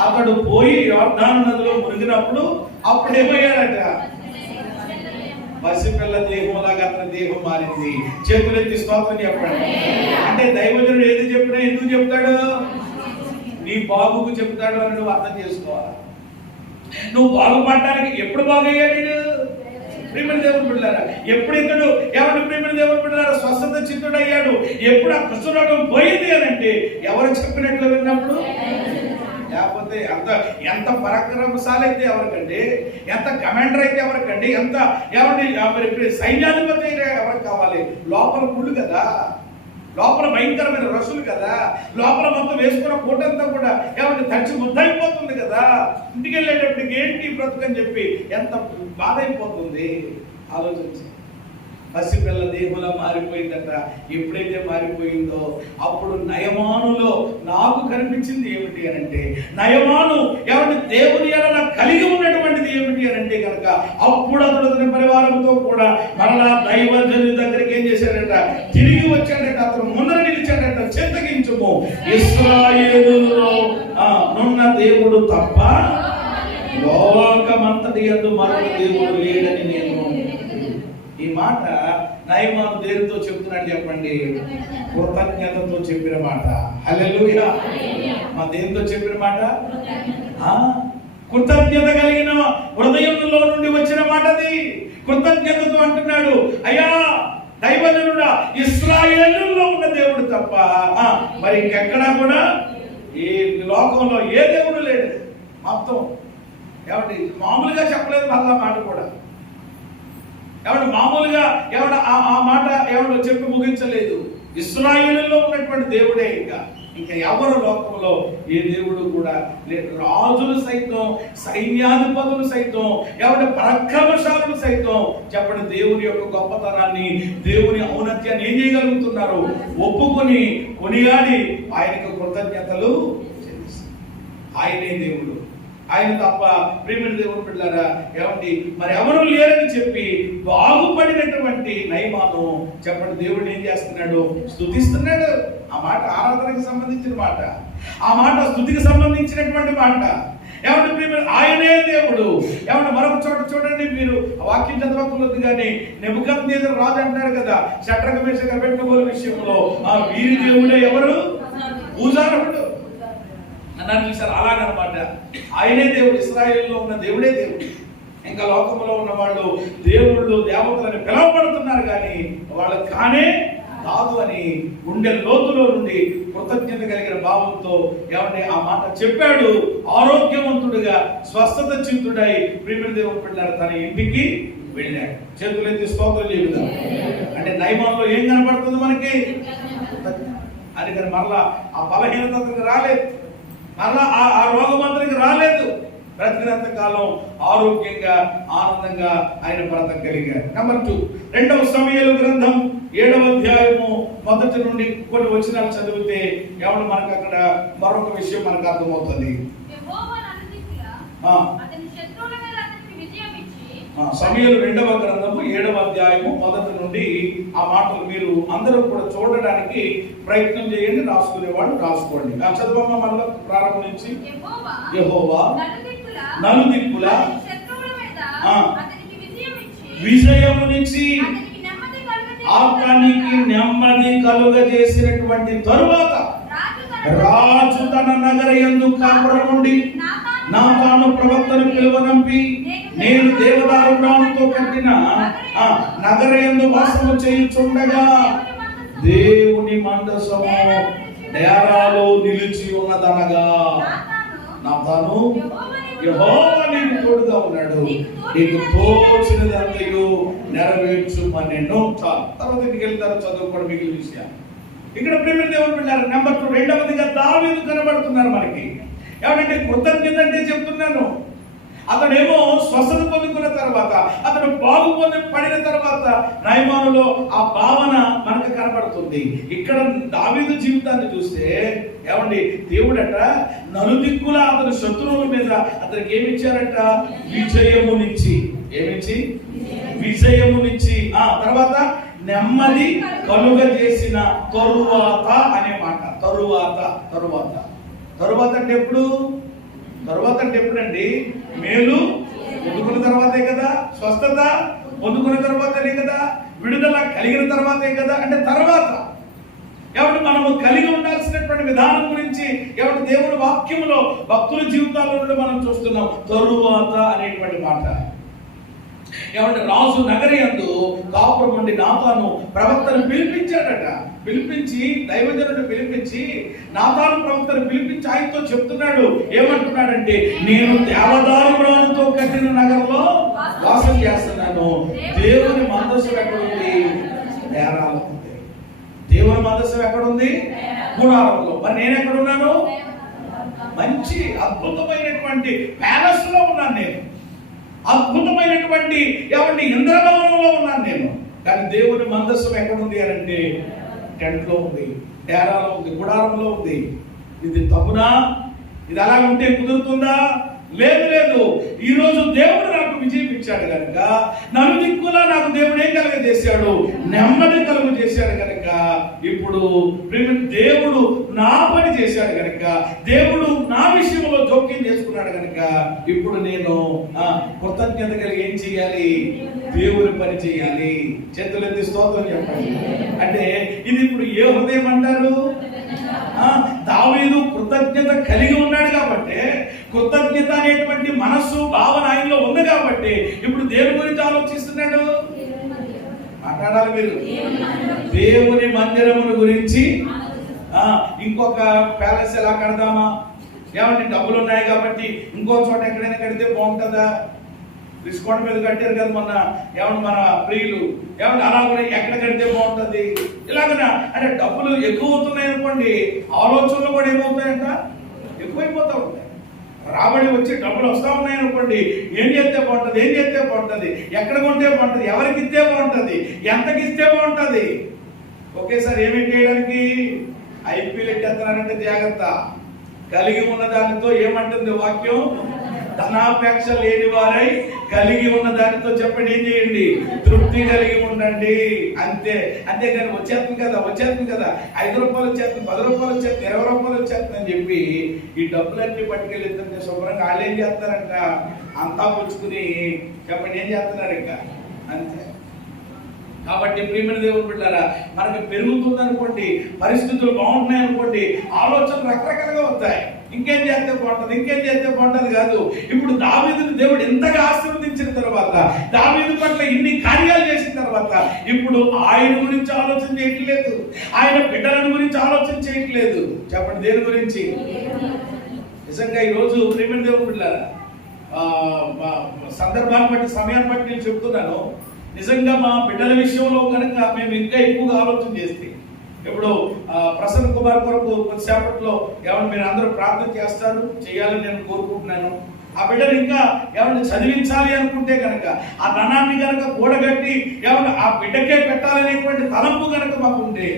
అతడు పోయి యోర్దాను నదిలో మునిగినప్పుడు అప్పుడు ఏమయ్యాడట, పసిపిల్ల దేహంలాగా అతని దేహం మారింది. చేతులెత్తి స్తోత్రం చెప్పండి. అంటే దైవజనుడు ఏది చెప్పినా ఎందుకు చెప్తాడు, నీ బాబుకు చెప్తాడు అని నువ్వు అర్థం చేసుకోవాలి. నువ్వు బాగుపడటానికి ఎప్పుడు బాగయ్యాడు ప్రియమైన దేవుని బిడ్డలారా, ఎప్పుడు ఇతడు ఎవరు ప్రియమైన దేవుని బిడ్డలారా స్వస్థత చిత్తుడయ్యాడు, ఎప్పుడు ఆ కృష్ణరోగం పోయింది అని అంటే ఎవరు చెప్పినట్లు విన్నప్పుడు. లేకపోతే ఎంత పరాక్రమశాలి అయితే ఎవరికండి, ఎంత కమాండర్ అయితే ఎవరికండి, ఎంత ఏమండి సైన్యాధిపతి అయితే ఎవరికి కావాలి? లోపల పుళ్ళు కదా, లోపల భయంకరమైన రసులు కదా, లోపల మొత్తం వేసుకున్న పూటంతా కూడా ఏమంటే తడిచి ముద్దయిపోతుంది కదా. ఇంటికి వెళ్ళేటప్పటికి ఏంటి బ్రతుకని చెప్పి ఎంత బాధ అయిపోతుంది. ఆలోచించి పసిపిల్ల దేహంలో మారిపోయిందట. ఎప్పుడైతే మారిపోయిందో అప్పుడు నయమానులో నాకు కనిపించింది ఏమిటి అని అంటే, నయమాను ఏమంటే దేవుని ఎడల కలిగి ఉన్నటువంటిది ఏమిటి అని అంటే కనుక అప్పుడు అతడు అతని పరివారంతో కూడా మరలా దైవజనుడి దగ్గరికి ఏం చేశాడట, తిరిగి వచ్చాడట. అతను ముందర నిలిచాడట, చింతకించుము, ఇశ్రాయేలులో నున్న దేవుడు తప్ప లోకమంతటి యందు మరొక దేవుడు లేడని నేను. ఈ మాట నయమాను దేనితో చెప్తున్నాడు చెప్పండి, కృతజ్ఞతతో చెప్పిన మాట. హల్లెలూయా. మా దేనితో చెప్పిన మాట, కృతజ్ఞత కలిగిన హృదయంలో నుండి వచ్చిన మాట అది. కృతజ్ఞతతో అంటున్నాడు, అయ్యా దైవజనుడా, ఇశ్రాయేలులో ఉన్న దేవుడు తప్ప మరి ఇంకెక్కడా కూడా ఈ లోకంలో ఏ దేవుడు లేడు. మొత్తం ఏమంటే మామూలుగా చెప్పలేదు మళ్ళా మాట కూడా, ఎవడు మామూలుగా ఎవడు ఆ మాట ఎవడు చెప్పి ముగించలేదు. ఇశ్రాయేలులో ఉన్నటువంటి దేవుడే, ఇంకా ఎవరు లోకంలో ఏ దేవుడు కూడా లేదు. రాజులు సైతం, సైన్యాధిపతులు సైతం, ఎవరి పరాక్రమశాలులు సైతం చెప్పండి దేవుని యొక్క గొప్పతనాన్ని, దేవుని ఔన్నత్యాన్ని ఏం చేయగలుగుతున్నారు, ఒప్పుకొని కొనియాడి ఆయనకు కృతజ్ఞతలు చెల్లిస్తారు. ఆయనే దేవుడు, ఆయన తప్ప ప్రియమైన దేవుని బిడ్డలారా ఏమండి మరి ఎవరు లేరని చెప్పి బాగుపడినటువంటి నయమాను చెప్పండి దేవుడిని ఏం చేస్తున్నాడు, స్తుతిస్తున్నాడు. ఆ మాట ఆరాధనకి సంబంధించిన మాట, ఆ మాట స్తుతికి సంబంధించినటువంటి మాట. ఏమంటే ప్రియమైన ఆయనే దేవుడు. ఏమంటే మరొక చోట చూడండి, మీరు వాక్యం చదవకూడదు కానీ నెబుకద్నెజరు రాజు అంటాడు కదా, షడ్రక మేషక అబేద్నెగోల విషయంలో ఆ వీరి దేవుడే ఎవరు, పూజారుడు అన్నారు చూసారు. అలాగనమాట ఆయనే దేవుడు, ఇశ్రాయేలులో ఉన్న దేవుడే దేవుడు. ఇంకా లోకంలో ఉన్న వాళ్ళు దేవుళ్ళు దేవతలని పిలవబడుతున్నారు కానీ వాళ్ళకి కానే కాదు అని గుండె లోతులో నుండి కృతజ్ఞత కలిగిన భావంతో ఏమంటే ఆ మాట చెప్పాడు. ఆరోగ్యవంతుడిగా స్వస్థత చిత్తుడై ప్రియమైన దేవుని బిడ్డలారా తన ఇంటికి వెళ్ళాడు. చేతులెత్తి స్తోత్రం చెబుతాం. అంటే నయమానులో ఏం కనబడుతుంది మనకి, అందుకని మరలా ఆ బలహీనతకు రాలేదు, మరలా ఆ రోగమంతరికి రాలేదు. బ్రతికినంత కాలం ఆరోగ్యంగా ఆనందంగా ఆయన బ్రతకగలిగారు. నెంబర్ 2, 2వ సమూయేలు గ్రంథం 7వ అధ్యాయము మొదటి నుండి కొన్ని వచనాలు చదివితే ఏమన్నా మనకు అక్కడ మరొక విషయం మనకు అర్థమవుతుంది. సమూయేలు 2వ గ్రంథము 7వ అధ్యాయము మొదటి నుండి ఆ మాటలు మీరు అందరూ కూడా చూడడానికి ప్రయత్నం చేయండి. రాసుకునేవాడు రాసుకోండి. ఆ చదువమ్మ మనలో ప్రారంభం నుంచి. యెహోవా నలుదిక్కుల విజయమునిచ్చి అతనికి నెమ్మది కలుగజేసినటువంటి తరువాత రాజు తన నగరయందు కాపురం ఉండి నాతాను ప్రవక్తను పిలువనంపి, నేను దేవదారు ప్రాణుతో కట్టిన నగరయందు వాసము చేయుచుండగా దేవుని మందసము డేరాలో నిలిచి ఉన్నదనగా నాతాను యెహోవా నీకు తోడుగా ఉన్నాడు, నీకు తోచినదంతయు నెరవేర్చుమనెను. చాలు, తర్వాత ఇంటికి వెళ్తారు చదువుకోవడం మిగిలిన విషయాలు. ఇక్కడ ప్రేమ దేవుడు పెట్టారు. నెంబర్ 2, రెండవదిగా దావీదు కనబడుతున్నారు మనకి. ఏమంటే కృతజ్ఞత అంటే చెప్తున్నాను. అతడేమో స్వస్థత పొందుకున్న తర్వాత, అతడు పడిన తర్వాత నయమానులో ఆ భావన మనకు కనబడుతుంది. ఇక్కడ దావీదు జీవితాన్ని చూస్తే ఏమండి దేవుడట నలుదిక్కుల అతని శత్రువుల మీద అతనికి ఏమిచ్చారట? విజయమునిచ్చి. ఏమిచ్చి? విజయమునిచ్చి. తర్వాత నెమ్మది కలుగజేసిన తరువాత అనే మాట. తరువాత అంటే ఎప్పుడు? తరువాత అంటే ఎప్పుడండి? మేలు పొందుకున్న తర్వాతే కదా, స్వస్థత పొందుకున్న తర్వాతనే కదా, విడుదల కలిగిన తర్వాతే కదా. అంటే తర్వాత ఎవరు మనము కలిగి ఉండాల్సినటువంటి విధానం గురించి ఎవరు దేవుని వాక్యములో భక్తుల జీవితాల్లో నుండి మనం చూస్తున్నాం. తరువాత అనేటువంటి మాట. ఏమంటే రాజు నగరయందు కాపురం ఉండి నాతాను ప్రవక్తను పిలిపించాడట. పిలిపించి దైవజనుడు పిలిపించి నాతాను ప్రవక్తను పిలిపించి ఆయనతో చెప్తున్నాడు. ఏమంటున్నాడంటే, నేను దేవదారు ప్రాణుతో కట్టిన నగరంలో వాసం చేస్తున్నాను. దేవుని మందస్సు ఎక్కడుంది? డేరాలో ఉంది. దేవుని మందస్సు ఎక్కడుంది? గుడారంలో. మరి నేను ఎక్కడున్నాను? మంచి అద్భుతమైనటువంటి ప్యాలెస్ లో ఉన్నాను నేను. అద్భుతమైనటువంటి ఏమండి ఇంద్రభవనంలో ఉన్నాను నేను. కానీ దేవుని మందస్సం ఎక్కడుంది అంటే టెంట్లో ఉంది, డేరాలో ఉంది, గుడారంలో ఉంది. ఇది తప్పునా? ఇది అలా ఉంటే కుదురుతుందా? లేదు. ఈ రోజు దేవుడు నాకు విజయం ఇచ్చాడు కనుక, నలుదిక్కులా నాకు దేవుడు ఏం కలుగజేశాడు? నెమ్మది కలుగజేశాడు కనుక, ఇప్పుడు దేవుడు నా పని చేశాడు కనుక, దేవుడు నా విషయంలో జోక్యం చేసుకున్నాడు కనుక, ఇప్పుడు నేను కృతజ్ఞత కలిగి ఏం చేయాలి? దేవుని పని చేయాలి. చేతులెత్తి స్తోత్రం చెప్పండి. అంటే ఇది ఇప్పుడు ఏ హృదయం అంటారు? దావీదు కృతజ్ఞత కలిగి ఉన్నాడు కాబట్టి, కృతజ్ఞత అనేటువంటి మనస్సు భావన ఆయనలో ఉంది కాబట్టి ఇప్పుడు దేవుని గురించి ఆలోచిస్తున్నాడు. మాట్లాడాలి మీరు. దేవుని మందిరమును గురించి. ఇంకొక ప్యాలెస్ ఎలా కడదామా? ఏమంటే డబ్బులు ఉన్నాయి కాబట్టి ఇంకో చోట ఎక్కడైనా కడితే బాగుంటుందా? డిస్కౌంట్ మీద కట్టారు కదా మొన్న, ఏమన్నా మన ప్రియులు, ఏమన్నా అలా కూడా ఎక్కడ కడితే బాగుంటుంది? ఇలాగనా అంటే డబ్బులు ఎక్కువ అవుతున్నాయి అనుకోండి, ఆలోచనలు కూడా ఏమవుతాయంట? ఎక్కువైపోతూ ఉంటాయి. రాబడి వచ్చి డబ్బులు వస్తూ ఉన్నాయి అనుకోండి, ఏం చేస్తే బాగుంటుంది, ఎక్కడ కొంటే బాగుంటుంది, ఎవరికి ఇస్తే బాగుంటుంది, ఎంతకి ఇస్తే బాగుంటుంది. ఒకేసారి ఏమేం చేయడానికి ఐపీఎల్ ఎట్టేస్తున్నారంటే జాగ్రత్త. కలిగి ఉన్న దానితో ఏమంటుంది వాక్యం? ధనాపేక్ష లేని వారై కలిగి ఉన్న దానితో చెప్పండి, ఏం చేయండి? తృప్తి కలిగి ఉండండి. అంతేగాని వచ్చేస్తుంది కదా 5 రూపాయలు వచ్చేస్తుంది, 10 రూపాయలు వచ్చేస్తుంది, 20 రూపాయలు వచ్చేస్తుంది అని చెప్పి ఈ డబ్బులన్నీ పట్టుకెళ్ళిద్దంటే శుభ్రంగా వాళ్ళు ఏం చేస్తారంట? అంతా పుచ్చుకుని చెప్పండి ఏం చేస్తున్నారు ఇంకా అంతే. కాబట్టి ప్రియమైన దేవుని బిడ్డలారా, మనకి పెరుగుతుంది అనుకోండి, పరిస్థితులు బాగుంటున్నాయి అనుకోండి, ఆలోచనలు రకరకాలుగా వస్తాయి. ఇంకేం చేస్తే బాగుంటుంది కాదు. ఇప్పుడు దావీదుని దేవుడు ఎంతగా ఆశీర్వదించిన తర్వాత, దావీదు పట్ల ఇన్ని కార్యాలు చేసిన తర్వాత, ఇప్పుడు ఆయన గురించి ఆలోచన చేయట్లేదు, ఆయన బిడ్డలను గురించి ఆలోచన చేయట్లేదు. చెప్పండి దేని గురించి? నిజంగా ఈరోజు ప్రియమైన దేవుని బిడ్డలారా, సందర్భాన్ని బట్టి సమయాన్ని బట్టి నేను చెప్తున్నాను. నిజంగా మా బిడ్డల విషయంలో కనుక మేము ఇంకా ఎక్కువగా ఆలోచన చేస్తే, ఇప్పుడు ప్రసన్న కుమార్ కొరకు కొద్దిసేపట్లో ఏమన్నా మీరు అందరూ ప్రార్థన చేయాలని నేను కోరుకుంటున్నాను. ఆ బిడ్డను ఇంకా ఏమన్నా చదివించాలి అనుకుంటే కనుక ఆ ధనాన్ని కనుక కూడగట్టి ఏమన్నా ఆ బిడ్డకే పెట్టాలనేటువంటి తలంపు కనుక మాకు ఉంటే,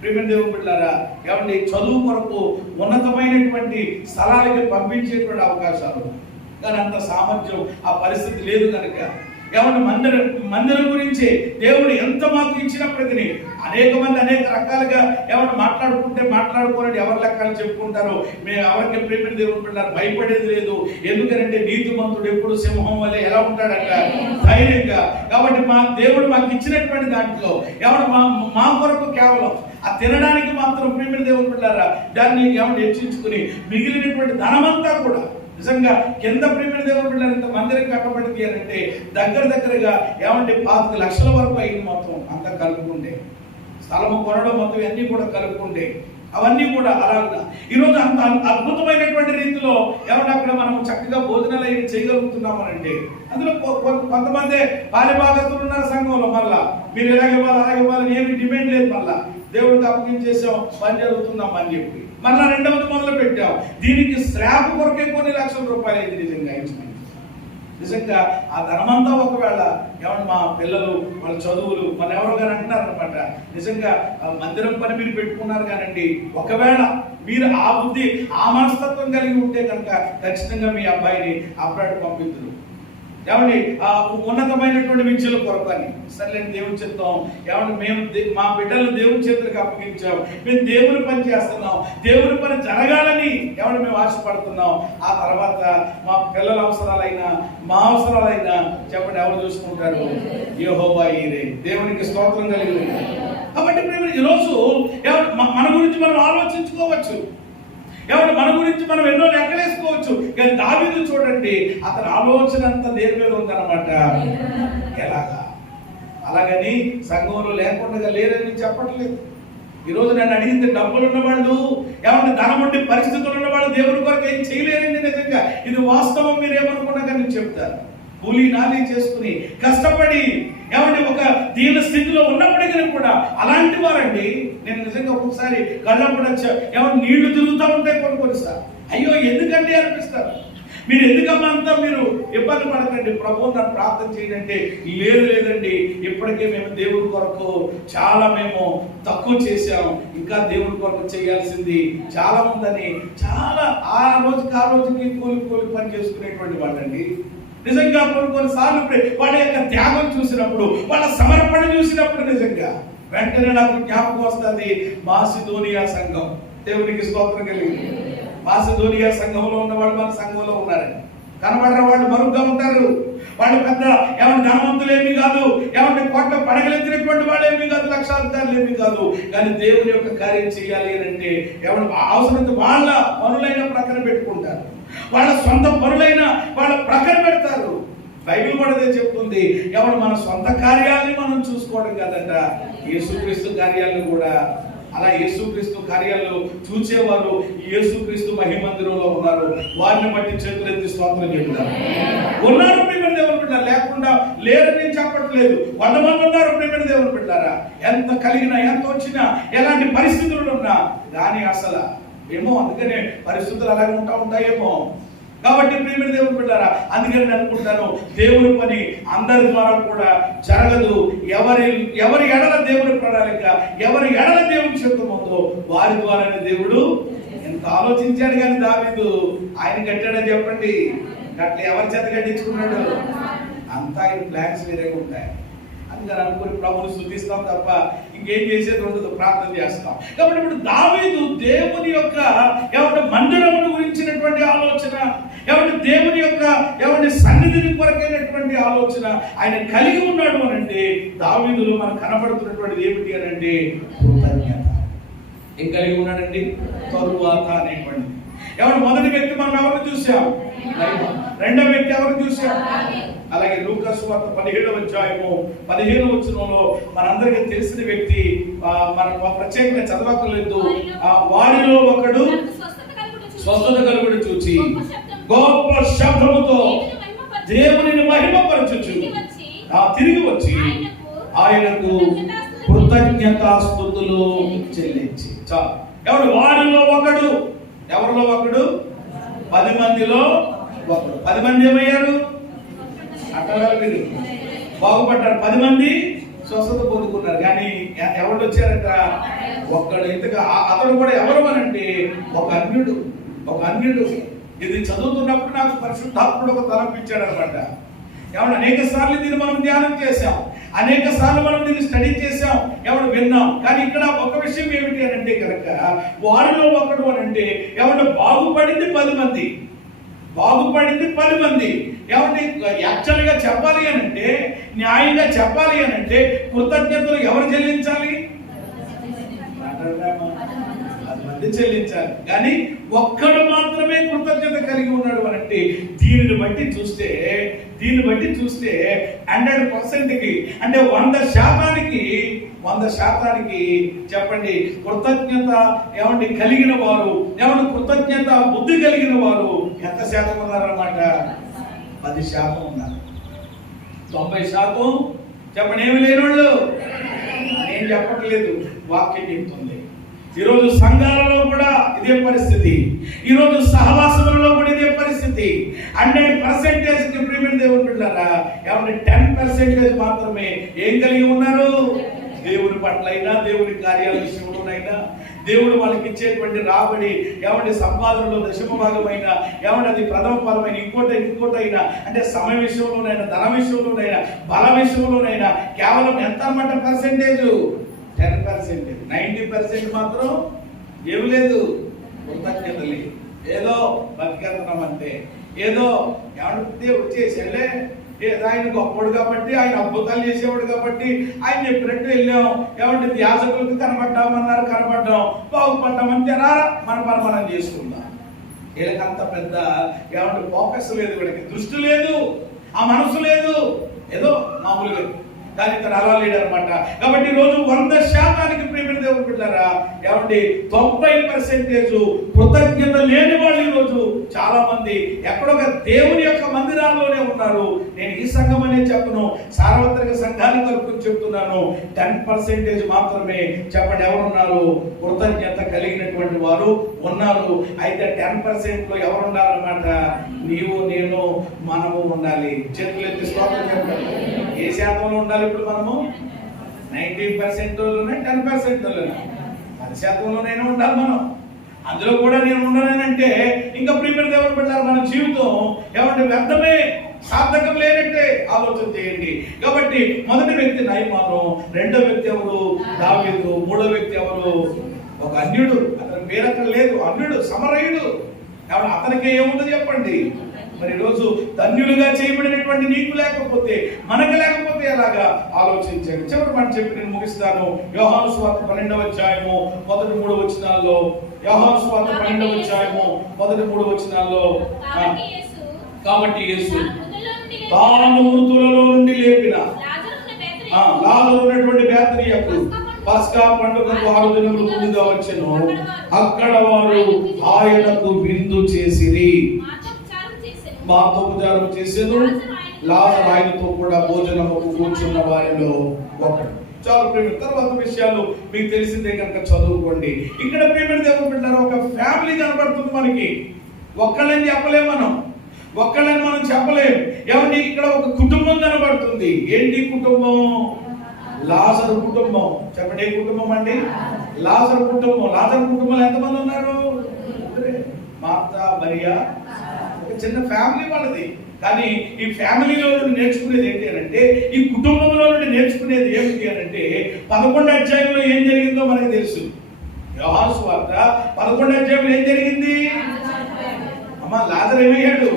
ప్రియమైన దేవుని బిడ్డలారా, ఏమంటే చదువు కొరకు ఉన్నతమైనటువంటి స్థలాలకి పంపించేటువంటి అవకాశాలు, కానీ అంత సామర్థ్యం ఆ పరిస్థితి లేదు కనుక ఏమన్నా మందిరం గురించి దేవుడు ఎంత మాకు ఇచ్చినప్పటికీ అనేక మంది అనేక రకాలుగా ఏమన్నా మాట్లాడుకోరండి, ఎవరి లెక్కలు చెప్పుకుంటారో. మేము ఎవరికి ప్రేమ దేవుని బిడ్డలారా భయపడేది లేదు. ఎందుకంటే నీతిమంతుడు ఎప్పుడు సింహం వల్ల ఎలా ఉంటాడంట, ధైర్యంగా. కాబట్టి మా దేవుడు మాకు ఇచ్చినటువంటి దాంట్లో ఏమన్నా మా కొరకు కేవలం ఆ తినడానికి మాత్రం ప్రేమ దేవుని బిడ్డలారా దాన్ని ఏమన్నా హెచ్చించుకుని మిగిలినటువంటి ధనమంతా కూడా నిజంగా కింద ప్రేమ దేవుని బిడ్డలు ఇంత మందిరం కట్టబడింది అని అంటే దగ్గరగా ఏమంటే 5 లక్షల వరకు అయింది. మొత్తం అంతా కలుపుకుంటే స్థలము కొనడం మొత్తం అన్నీ కూడా కలుపుకుంటే అవన్నీ కూడా అలాగా ఈరోజు అంత అద్భుతమైనటువంటి రీతిలో ఏమన్నా అక్కడ మనం చక్కగా భోజనాలు అయ్యి చేయగలుగుతున్నామనంటే అందులో కొంతమంది పాలిభాగస్తులు ఉన్నారు సంఘంలో. మళ్ళా మీరు ఎలాగ ఇవ్వాలి ఏమి డిమాండ్ లేదు. మళ్ళా దేవుడికి అప్పగించేసాం, పని జరుగుతుందాం అని చెప్పి మళ్ళా రెండవది మొదలు పెట్టాం. దీనికి శ్రాప్ కొరకే కొన్ని లక్షల రూపాయలు అయింది. నిజంగా ఆ ధనమంతా ఒకవేళ ఏమన్నా మా పిల్లలు వాళ్ళ చదువులు మన ఎవరు కానీ అంటున్నారనమాట, నిజంగా మందిరం పని మీరు పెట్టుకున్నారు కానండి, ఒకవేళ మీరు ఆ బుద్ధి ఆ మనస్తత్వం కలిగి ఉంటే కనుక ఖచ్చితంగా మీ అబ్బాయిని అబ్రాడ్ పంపిద్దురు. ఏమండి ఉన్నతమైనటువంటి విద్యల కొరకు అని సర్లేని దేవుని చెప్తాం. ఏమంటే మేము మా బిడ్డలను దేవుని చేతులకు అప్పగించాం, మేము దేవుని పని చేస్తున్నాం, దేవుని పని జరగాలని ఏమంటే మేము ఆశపడుతున్నాం. ఆ తర్వాత మా పిల్లల అవసరాలైనా మా అవసరాలైనా చెప్పండి ఎవరు చూసుకుంటారు? యెహోవా ఈరే. దేవునికి స్తోత్రం కలిగి. కాబట్టి ఈరోజు మన గురించి మనం ఆలోచించుకోవచ్చు, ఏమంటే మన గురించి మనం ఎన్నో లెక్కలేసుకోవచ్చు. కానీ దావీదు చూడండి, అతని ఆలోచన అంతా దేని మీద ఉందన్నమాట. ఎలాగా? అలాగని సంఘంలో లేకుండా లేరని చెప్పట్లేదు. ఈరోజు నన్ను అడిగితే డబ్బులు ఉన్నవాళ్ళు ఏమంటే ధనం ఉండే పరిస్థితులు ఉన్నవాళ్ళు దేవుని కొరకు ఏం చేయలేరండి. నిజంగా ఇది వాస్తవం. మీరు ఏమనుకున్నా కానీ చెప్తారు. కూలీ నాలి చేసుకుని కష్టపడి ఏమంటే ఒక దీన స్థితిలో ఉన్నప్పటికీ కూడా అలాంటి వారండి. నేను నిజంగా ఒక్కొక్కసారి కళ్ళప్పుడు ఏమన్నా నీళ్లు తిరుగుతూ ఉంటాయి కొన్నిసార్లు. అయ్యో ఎందుకంటే అనిపిస్తారు. మీరు ఎందుకమ్మా అంతా మీరు ఇబ్బంది పడకండి, ప్రభువు నన్ను ప్రార్థన చేయండి. లేదండి, ఇప్పటికే మేము దేవుడి కొరకు చాలా మేము తక్కువ చేసాం, ఇంకా దేవుడి కొరకు చేయాల్సింది చాలా ఉందని చాలా ఆ రోజుకి కూలి పని చేసుకునేటువంటి వాళ్ళండి. నిజంగా కొన్నిసార్లు వాళ్ళ యొక్క త్యాగం చూసినప్పుడు, వాళ్ళ సమర్పణ చూసినప్పుడు నిజంగా వెంటనే నాకు జ్ఞాపకం వస్తుంది మాసిదోనియా సంఘం. దేవునికి స్తోత్రం కలిగింది. మాసిదోనియా సంఘంలో ఉన్న వాళ్ళు మన సంఘంలో ఉన్నారండి. కనబడిన వాళ్ళు మరుగ్గా ఉంటారు. వాళ్ళు పెద్ద ఏమైనా ధనవంతులు ఏమీ కాదు, ఏమంటే కోట్ల పడగలెత్తినటువంటి వాళ్ళు ఏమీ కాదు, లక్షాధికారులు ఏమీ కాదు. కానీ దేవుని యొక్క కార్యం చేయాలి అని అంటే ఏమన్నా అవసరం వాళ్ళ పనులైన ప్రక్కన పెట్టుకుంటారు, వాళ్ళ సొంత పనులైన వాళ్ళ ప్రక్కన పెడతారు. బైబిల్ కూడా అదే చెప్తుంది. ఎవరు మన సొంత కార్యాలని మనం చూసుకోవడం కాదంట, యేసుక్రీస్తు కార్యాలను కూడా. అలా యేసుక్రీస్తు కార్యాలు చూసేవారు యేసుక్రీస్తు మహిమందిరంలో ఉన్నారు. వారిని బట్టి చేతులెత్తి స్తోత్రం చెప్తారు. ఉన్నారు ప్రియమైన దేవుని బిడ్డ, లేకుండా లేరని చెప్పట్లేదు. 100 మంది ఉన్నారు ప్రియమైన దేవుని బిడ్డారా. ఎంత కలిగినా ఎంత వచ్చినా ఎలాంటి పరిస్థితులు ఉన్నా కానీ అసలు ఏమో అందుకనే పరిస్థితులు అలాగే ఉంటాయేమో. కాబట్టి ప్రియమైన దేవుని బిడ్డారా, అందుకని నేను అనుకుంటాను దేవుని పని అందరి ద్వారా కూడా జరగదు. ఎవరి ఎడల దేవుని ప్రణాళిక, ఎవరి ఎడల దేవుని చిత్తం ఉందో వారి ద్వారానే దేవుడు ఎంత ఆలోచించాడు. కానీ దావీదు ఆయన కట్టాడని చెప్పండి, అట్లా ఎవరి చేత కట్టించుకున్నాడు? అంతా ఆయన ప్లాన్స్ వేరేగా ఉంటాయి. అందుకని అనుకుని ప్రభుని స్తుతిస్తాం తప్ప ఇంకేం చేసేది ఉండదు, ప్రార్థన చేస్తాం. కాబట్టి ఇప్పుడు దావీదు దేవుని యొక్క ఏమంటే మందిరమును గురించినటువంటి ఆలోచన, ఏమంటే దేవుని యొక్క ఏమంటే సన్నిధిని కొరకైనటువంటి ఆలోచన ఆయన కలిగి ఉన్నాడు అని అంటే దావీదులో మనకు కనబడుతున్నటువంటిది ఏమిటి అని అంటే కృతజ్ఞత. ఏం కలిగి ఉన్నాడండి? తరువాత అనేటువంటిది. ఎవరు మొదటి వ్యక్తి మనం ఎవరిని చూసాం? రెండవ వ్యక్తి ఎవరిని చూసాం? అలాగే లూకా సువార్త 17వ అధ్యాయము 15వ వచనంలో మనందరికీ తెలిసిన వ్యక్తి, మనం ప్రత్యేకంగా చదవక్కర్లేదు. వారిలో ఒకడు స్వస్థత కలుగుడు చూచి గొప్ప శబ్దముతో దేవునిని మహిమపరచుచు తిరిగి వచ్చి ఆయనకు కృతజ్ఞతాస్తుతులు చెల్లించి. చాలు. ఎవరు? వారిలో ఒకడు. ఎవరిలో ఒకడు? 10 మందిలో ఒకడు. 10 మంది ఏమయ్యారు? అంటారా మీరు? బాగుపడ్డారు. 10 మంది స్వస్థత పొందుకున్నారు. కానీ ఎవరు వచ్చారంట? ఒక్కడు. ఇంతగా అతడు కూడా ఎవరు అనంటే ఒక అన్యుడు. ఇది చదువుతున్నప్పుడు నాకు పరిశుద్ధాత్ముడు ఒక తలంపించాడు అనమాట. ఎవరు అనేక సార్లు దీన్ని మనం ధ్యానం చేశాం, అనేక సార్లు మనం దీన్ని స్టడీ చేశాం, ఎవరు విన్నాం. కానీ ఇక్కడ ఒక విషయం ఏమిటి అని అంటే కనుక వారిలో ఒకడు అని అంటే ఎవరు బాగుపడింది 10 మంది. ఎవరి యాక్చువల్గా చెప్పాలి అని అంటే, న్యాయంగా చెప్పాలి అని అంటే కృతజ్ఞతలు ఎవరు చెల్లించాలి? 10 మంది చెల్లించాలి. కానీ ఒక్కడు మాత్రమే కృతజ్ఞత కలిగి ఉన్నాడు అనంటే దీనిని బట్టి చూస్తే 100%కి అంటే 100% చెప్పండి కృతజ్ఞత ఏమండి కలిగిన వారు, కృతజ్ఞత బుద్ధి కలిగిన వారు ఎంత శాతం ఉన్నారన్నమాట? 10% ఉన్నారు. 90% చెప్పండి ఏమి లేని వాళ్ళు. నేను చెప్పట్లేదు, వాక్యం చెప్తుంది. ఈరోజు సంఘాలలో కూడా ఇదే పరిస్థితి, ఈరోజు సహవాసములలో కూడా ఇదే పరిస్థితి. 100% ప్రియమైన దేవుని బిడ్డలారా, ఏమంటే 10% మాత్రమే ఏం కలిగి ఉన్నారు? దేవుని పట్లైనా, దేవుని కార్యాల విషయంలోనైనా, దేవుడు వాళ్ళకి ఇచ్చేటువంటి రాబడి ఏమంటే సంపాదనలో 10వ భాగమైన ఏమంటే అది ప్రథమ ఫలమైన ఇంకోటైనా అంటే సమయ విషయంలోనైనా, ధన విషయంలోనైనా, బల విషయంలోనైనా కేవలం ఎంత అన్నమాట? పర్సెంటేజ్ 10%. 90% మాత్రం ఏమి లేదు, కృతజ్ఞత లేదు. ఏదో బతికేస్తున్నాం అంతే. ఏదో ఏమంటే వచ్చేసేలే, ఆయన గొప్పవాడు కాబట్టి, ఆయన అద్భుతాలు చేసేవాడు కాబట్టి ఆయన చెప్పినట్టు వెళ్ళాం. ఏమంటే యాజకులకు కనబడ్డామన్నారు, కనబడ్డాం, బాగుపడ్డామంటే రారా మన పని మనం చేసుకుందాం. వీళ్ళకి అంత పెద్ద ఏమంటే ఫోకస్ లేదు, వీళ్ళకి దృష్టి లేదు, ఆ మనసు లేదు, ఏదో మామూలుగా. కానీ ఇతను అలా లేడనమాట. కాబట్టి ఈరోజు 100% ప్రియమైన దేవుని బిడ్డలారా, ఏమంటే 90% కృతజ్ఞత లేని వాళ్ళు ఈరోజు చాలా మంది ఎక్కడొక దేవుని యొక్క మందిరాల్లోనే ఉన్నారు. నేను ఈ సంఘం అనే చెప్పను, సార్వత్రిక సంఘాన్ని కలుపుకొని చెప్తున్నాను. 10% మాత్రమే చెప్పండి ఎవరున్నారు? కృతజ్ఞత కలిగినటువంటి వారు ఉన్నారు. అయితే 10%లో ఎవరు ఉండాలన్నమాట? నీవు, నేను, మనము ఉండాలి. చేతులు ఎత్తి స్తోత్రం చెప్పండి. ఏ శాతంలో ఉండాలి ఇప్పుడు మనము? 90%లోనే, 10%లోనే, 10%లోనైనా ఉండాలి మనం. అందులో కూడా నేను ఉండాలంటే ఇంకా ప్రియమైన దేవుని బిడ్డలారా, మన జీవితం ఏమంటే వ్యర్థమే, సార్థకం లేనట్టే ఆలోచన చేయండి. కాబట్టి మొదటి వ్యక్తి నయమాను, రెండో వ్యక్తి ఎవరు? దావీదు. మూడో వ్యక్తి ఎవరు? ఒక అన్యుడు. అతని పేరు అక్కడ లేదు, అన్యుడు, సమరయుడు. కాబట్టి అతనికి ఏముందో చెప్పండి. మరి రోజు ధన్యులుగా చేయబడినటువంటి నీకు లేకపోతే, మనకు లేకపోతే ఎలాగా ఆలోచించండి. చివరి మాట చెప్పి నేను ముగిస్తాను. యోహాను సువార్త 12వ అధ్యాయము మొదటి 3 వచనాల్లో, యోహాను సువార్త 12వ అధ్యాయము మొదటి 3 వచనాల్లో, కాబట్టి యేసు తాను మృతులలో నుండి లేపిన లాజరు ఉన్నటువంటి బేతనియకు పస్కా పండుగకు 6 దినములు ముందుగా వచ్చెను. అక్కడ వారు ఆయనకు విందు చేసిరి, మాతోపచారం చేసేది. లాజరు ఆయనతో కూడా భోజనముకు కూర్చున్న వారిలో ఒకడు. చాలా ప్రేమ. తర్వాత విషయాలు మీకు తెలిసిందే కనుక చదువుకోండి. ఇక్కడ ప్రేమ దేవుని బిడ్డలారా, ఒక ఫ్యామిలీ కనబడుతుంది మనకి. ఒక్కళ్ళని చెప్పలేం మనం, ఒక్కళ్ళని మనం చెప్పలేం. ఏమండి ఇక్కడ ఒక కుటుంబం కనబడుతుంది. ఏంటి కుటుంబం? లాజరు కుటుంబం. చెప్పండి ఏ కుటుంబం అండి? లాజరు కుటుంబం. లాజరు కుటుంబంలో ఎంతమంది ఉన్నారు? మార్తా, మరియా, ఒక చిన్న ఫ్యామిలీ వాళ్ళది. కానీ ఈ ఫ్యామిలీలో నుండి నేర్చుకునేది ఏంటి అని అంటే, ఈ కుటుంబంలో నుండి నేర్చుకునేది ఏమిటి అని అంటే, 11వ అధ్యాయంలో ఏం జరిగిందో మనకు తెలుసు. యోహాను సువార్త 11వ అధ్యాయంలో ఏం జరిగింది? లాజరు ఏమయ్యాడు?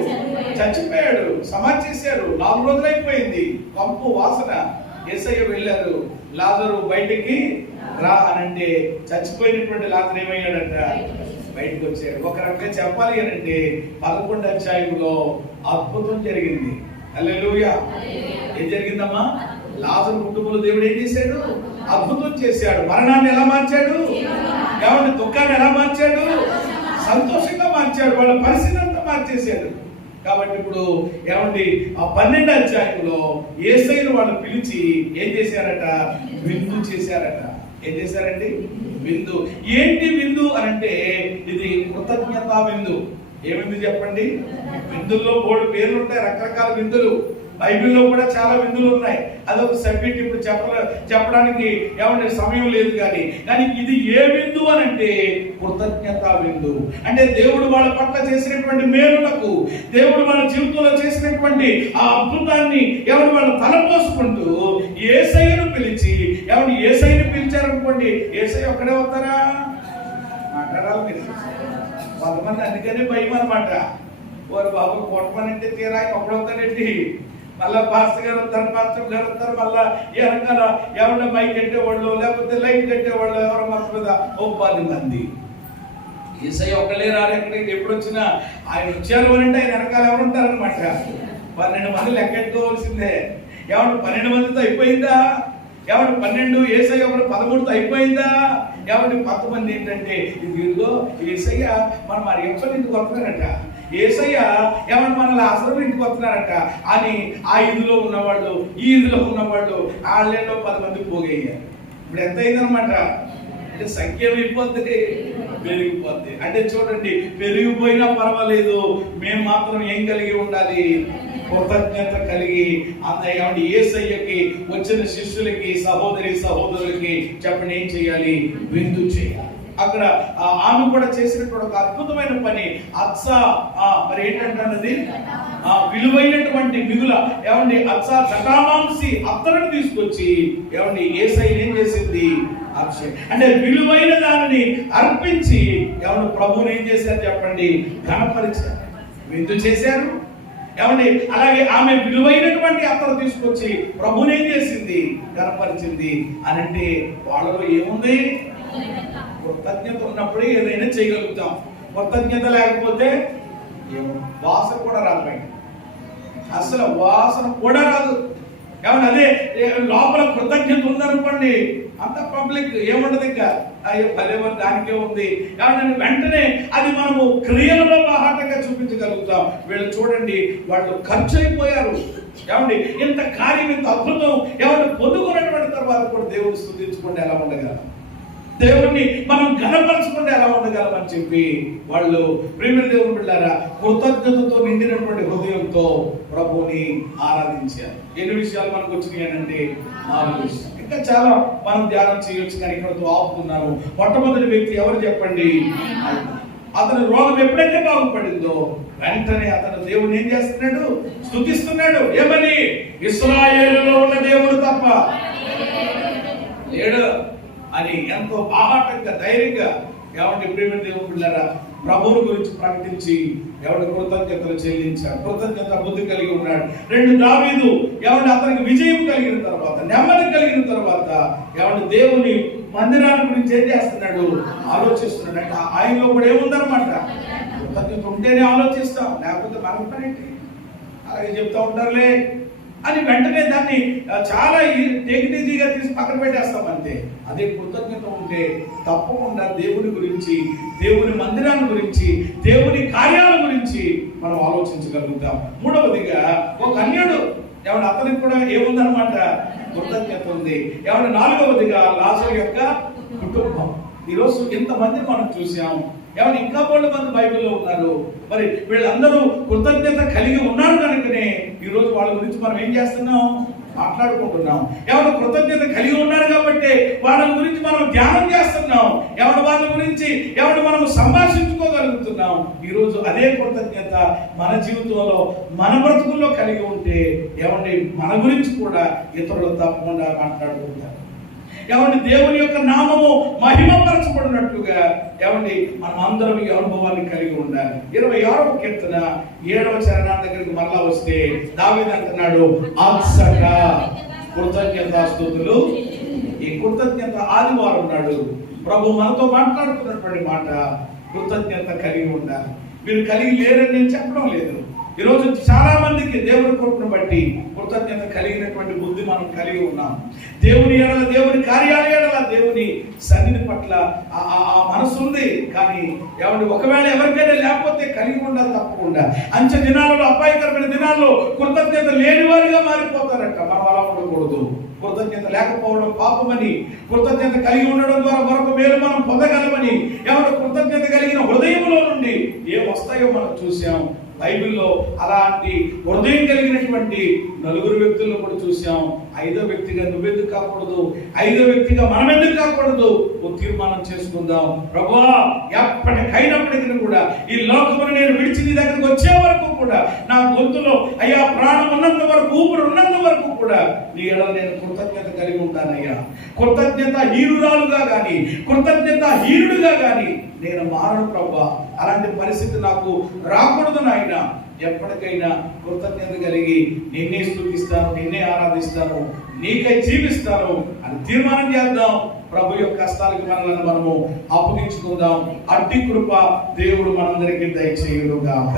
చచ్చిపోయాడు. సమాధి చేశారు. 4 రోజులు అయిపోయింది. కంపు వాసన. యేసయ్య వెళ్ళారు, లాజరు బయటికి రా అనంటే చచ్చిపోయినటువంటి లాజరు ఏమయ్యాడంట? బయటకు వచ్చాడు. ఒక రకంగా చెప్పాలి అని అంటే 11వ అధ్యాయంలో అద్భుతం జరిగింది. హల్లెలూయా. ఏం జరిగిందమ్మా? లాజరు కుటుంబంలో దేవుడు ఏం చేశాడు? అద్భుతం చేశాడు. మరణాన్ని ఎలా మార్చాడు? ఏమంటే దుఃఖాన్ని ఎలా మార్చాడు? సంతోషంగా మార్చాడు. వాళ్ళ పరిస్థితి అంతా మార్చేశాడు. కాబట్టి ఇప్పుడు ఏమండి ఆ 12వ అధ్యాయంలో యేసయ్యను వాళ్ళు పిలిచి ఏం చేశారట? విందు చేశారట. ఏం చేశారండి? విందు. ఏంటి విందు అనంటే ఇది కృతజ్ఞతా విందు. ఏ విందు చెప్పండి? విందుల్లో 3 పేర్లు ఉంటాయి, రకరకాల విందులు. బైబిల్లో కూడా చాలా విందులు ఉన్నాయి. అదొక సబ్జెక్ట్ ఇప్పుడు చెప్పడానికి ఏమంటే సమయం లేదు. కానీ ఇది ఏ విందు అని అంటే కృతజ్ఞత విందు. అంటే దేవుడు వాళ్ళ పట్ల చేసినటువంటి మేలులకు, దేవుడు వాళ్ళ జీవితంలో చేసినటువంటి ఆ అద్భుతాన్ని ఎవరు వాళ్ళు తలపోసుకుంటూ యేసయ్యను పిలిచి, ఎవరు యేసయ్యను పిలిచారనుకోండి, యేసయ్య ఒక్కడే వస్తారా? మాట్లాడాలి మీరు. కొంతమంది అందుకనే భయం అనమాట. వారు బాబు కొట్టమని అంటే తీరా ఒక్కడవుతాడండి. మళ్ళా పాస్టర్ గారు వస్తారు, పాస్టర్ గారు వస్తారు, మళ్ళా వెనకాల ఎవరైనా మైక్ కట్టేవాళ్ళు, లేకపోతే లైట్ కట్టేవాళ్ళు, ఎవరో మన మీద 10 మంది. యేసయ్య ఒక్కలే రారు ఎక్కడికి. ఎప్పుడు వచ్చినా ఆయన వచ్చారు అని అంటే ఆయన వెనకాల ఎవరు ఉంటారనమాట. 12 మంది లెక్కెట్టుకోవాల్సిందే. ఎవరు 12 మందితో అయిపోయిందా? ఎవరు 12, యేసయ్య ఒకరు 13తో అయిపోయిందా? ఎవరి 10 మంది ఏంటంటే ఇదిగో యేసయ్య మనం మరి ఎప్పటి ఇంటికి వస్తున్నారట, యేసయ్య ఎవరు మనల్ని ఆశ్రమం ఇంటికి వస్తున్నారట అని ఆ ఇదిలో ఉన్నవాళ్ళు, ఈ ఇదిలో ఉన్నవాళ్ళు వాళ్ళలో 10 మంది పోగయ్యారు. ఇప్పుడు ఎంత అయిందనమాట అంటే సంఖ్య అయిపోతుంది, పెరిగిపోద్ది. అంటే చూడండి, పెరిగిపోయినా పర్వాలేదు, మేము మాత్రం ఏం కలిగి ఉండాలి? కృతజ్ఞత కలిగి. ఏమంటే యేసయ్యకి వచ్చిన శిష్యులకి, సహోదరులకి చెప్పండి ఏం చేయాలి? విందు చేయాలి. అక్కడ ఆమె కూడా చేసినటువంటి ఒక అద్భుతమైన పని. మరి ఏంటంటే విలువైనటువంటి మిగుల ఏమండి జటామాంసి అత్తరుని తీసుకొచ్చి ఏమండి యేసయ్య ఏం చేసింది? అంటే విలువైన దానిని అర్పించి ఎవరు ప్రభువుని ఏం చేశారు చెప్పండి? ఘనపరిచారు, విందు చేశారు. ఏమండి అలాగే ఆమె విలువైనటువంటి అత్తరు తీసుకొచ్చి ప్రభువుని ఏం చేసింది? ఘనపరిచింది. అని అంటే వాళ్ళలో ఏముంది? కృతజ్ఞత ఉన్నప్పుడే ఏదైనా చేయగలుగుతాం. కృతజ్ఞత లేకపోతే వాసన కూడా రాదు, బయట అసలు వాసన కూడా రాదు. ఏమన్నా అదే లోపల కృతజ్ఞత ఉందనుకోండి, అంత పబ్లిక్ ఏముండదు, ఇంకా అయ్యో పదేవారు దానికే ఉంది. ఏమన్నా వెంటనే అది మనము క్రియలలో బాహాటంగా చూపించగలుగుతాం. వీళ్ళు చూడండి, వాళ్ళు ఖర్చు అయిపోయారు. ఏమండి ఇంత కార్యం, ఇంత అద్భుతం ఏమంటే పొందుకున్నటువంటి తర్వాత కూడా దేవుని స్తుతించుకుంటే ఎలా ఉండగలం? దేవుణ్ణి మనం ఘనపరచుకుంటే ఎలా ఉండగలం అని చెప్పి వాళ్ళు ప్రేమ దేవుని బిడ్డలారా కృతజ్ఞతతో నిండినటువంటి హృదయంతో ప్రభువుని ఆరాధించారు. ఎన్ని విషయాలు మనకు వచ్చినాయి అంటే 4 విషయాలు. ఇంకా చాలా మనం ధ్యానం చేయొచ్చు, కానీ ఇక్కడతో ఆపుతున్నాను. మొట్టమొదటి వ్యక్తి ఎవరు చెప్పండి? అతని రోగం ఎప్పుడైతే బాగుపడిందో వెంటనే అతను దేవుని ఏం చేస్తున్నాడు? స్తుతిస్తున్నాడు. ఏమని? ఇశ్రాయేలులో ఉన్న దేవుడు తప్ప లేడు అని ఎంతో బాహాటంగా, ధైర్యంగా ఏమంటే ప్రేమ దేవుని బిడ్డలారా ప్రభువుని గురించి ప్రకటించి ఎవరి కృతజ్ఞతలు చెల్లించాడు. కృతజ్ఞత బుద్ధి కలిగి ఉన్నాడు. 2 దావీదు ఏమంటే అతనికి విజయం కలిగిన తర్వాత, నెమ్మది కలిగిన తర్వాత ఏమంటే దేవుని మందిరాన్ని గురించి ఏం చేస్తున్నాడు? ఆలోచిస్తున్నాడు. అంటే ఆయనలో కూడా ఏముందనమాట? కృతజ్ఞత ఉంటేనే ఆలోచిస్తాం, లేకపోతే మనకు పని అలాగే చెప్తా ఉంటారులే అని వెంటనే దాన్ని చాలా టెక్నిజీగా తీసి పక్కన పెట్టేస్తాం అంతే. అదే కృతజ్ఞత ఉంటే తప్పకుండా దేవుని గురించి, దేవుని మందిరాన్ని గురించి, దేవుని కార్యాల గురించి మనం ఆలోచించగలుగుతాం. మూడవదిగా ఒక అన్యుడు ఏమన్నా అతనికి కూడా ఏముందనమాట? కృతజ్ఞత ఉంది. ఏమన్నా 4వదిగా లాజరు యొక్క కుటుంబం. ఈరోజు ఇంతమంది మనం చూసాం. ఏమన్నా ఇంకా 3 మంది బైబిల్లో ఉన్నారు. మరి వీళ్ళందరూ కృతజ్ఞత కలిగి ఉన్నారు కనుకనే ఈరోజు వాళ్ళ గురించి మనం ఏం చేస్తున్నాం? మాట్లాడుకుంటున్నాం. ఎవరు కృతజ్ఞత కలిగి ఉన్నారు కాబట్టి వాళ్ళ గురించి మనం ధ్యానం చేస్తున్నాం. ఎవరు వాళ్ళ గురించి మనం సంభాషించుకోగలుగుతున్నాం. ఈరోజు అదే కృతజ్ఞత మన జీవితంలో, మన బ్రతుకుల్లో కలిగి ఉంటే ఏమండి మన గురించి కూడా ఇతరులు తప్పకుండా మాట్లాడుకుంటారు. ఏమండి దేవుని యొక్క నామము మహిమపరచబడినట్లుగా ఏమండి మనం అందరం ఈ అనుభవాన్ని కలిగి ఉండాలి. 26వ కీర్తన 7వ చరణం దగ్గరికి మరలా వస్తే దావీదు అంటున్నాడు, అత్సక కృతజ్ఞతాస్తుతులు. ఈ కృతజ్ఞత ఆదివారం నాడు ప్రభు మనతో మాట్లాడుతున్నటువంటి మాట కృతజ్ఞత కలిగి ఉండాలి. మీరు కలిగి లేరని నేను చెప్పడం లేదు. ఈరోజు చాలా మందికి దేవుని కృపను బట్టి కృతజ్ఞత కలిగినటువంటి బుద్ధి మనం కలిగి ఉన్నాం. దేవుని ఎడల, దేవుని కార్యాల ఎడల, దేవుని సన్నిధి పట్ల ఆ మనసు ఉంది. కానీ ఎవరి ఒకవేళ ఎవరికైనా లేకపోతే కలిగి ఉండాలి తప్పకుండా. అంచె దినాలలో, అపాయకరమైన దినాల్లో కృతజ్ఞత లేని వారిగా మారిపోతారట. మనం అలా ఉండకూడదు. కృతజ్ఞత లేకపోవడం పాపమని, కృతజ్ఞత కలిగి ఉండడం ద్వారా మరొక మేలు మనం పొందగలమని, ఎవరు కృతజ్ఞత కలిగిన హృదయంలో నుండి ఏం వస్తాయో మనం చూసాం. బైబిల్లో అలాంటి హృదయం కలిగినటువంటి నలుగురు వ్యక్తులను కూడా చూసాం. ఐదో వ్యక్తిగా నువ్వెందుకు కాకూడదు, ఐదో వ్యక్తిగా మనం ఎందుకు కాకూడదు? ఓ తీర్మానం చేసుకుందాం. ప్రభువా, ఎప్పటికైనప్పటికీ కూడా ఈ లోకమును నేను విడిచి నీ దగ్గరికి వచ్చే వరకు కూడా, నా గొంతులో అయ్యా ప్రాణం ఉన్నంత వరకు, ఊపిరి ఉన్నంత వరకు కూడా నీ ఎడల నేను కృతజ్ఞత కలిగి ఉంటానయ్యా. కృతజ్ఞత హీనురాలుగా కానీ, కృతజ్ఞత హీనుడుగా కానీ నేను మారను ప్రభువా. అలాంటి పరిస్థితి నాకు రాకూడదు నాయన. ఎప్పటికైనా కృతజ్ఞత కలిగి నిన్నే స్తుతిస్తాను, నిన్నే ఆరాధిస్తాను, నీకై జీవిస్తాను అని తీర్మానం చేద్దాం. ప్రభు యొక్క కష్టాలకు మనల్ని మనము అప్పగించుకుందాం. అట్టి కృప దేవుడు మనందరికీ దయచేయును గాక.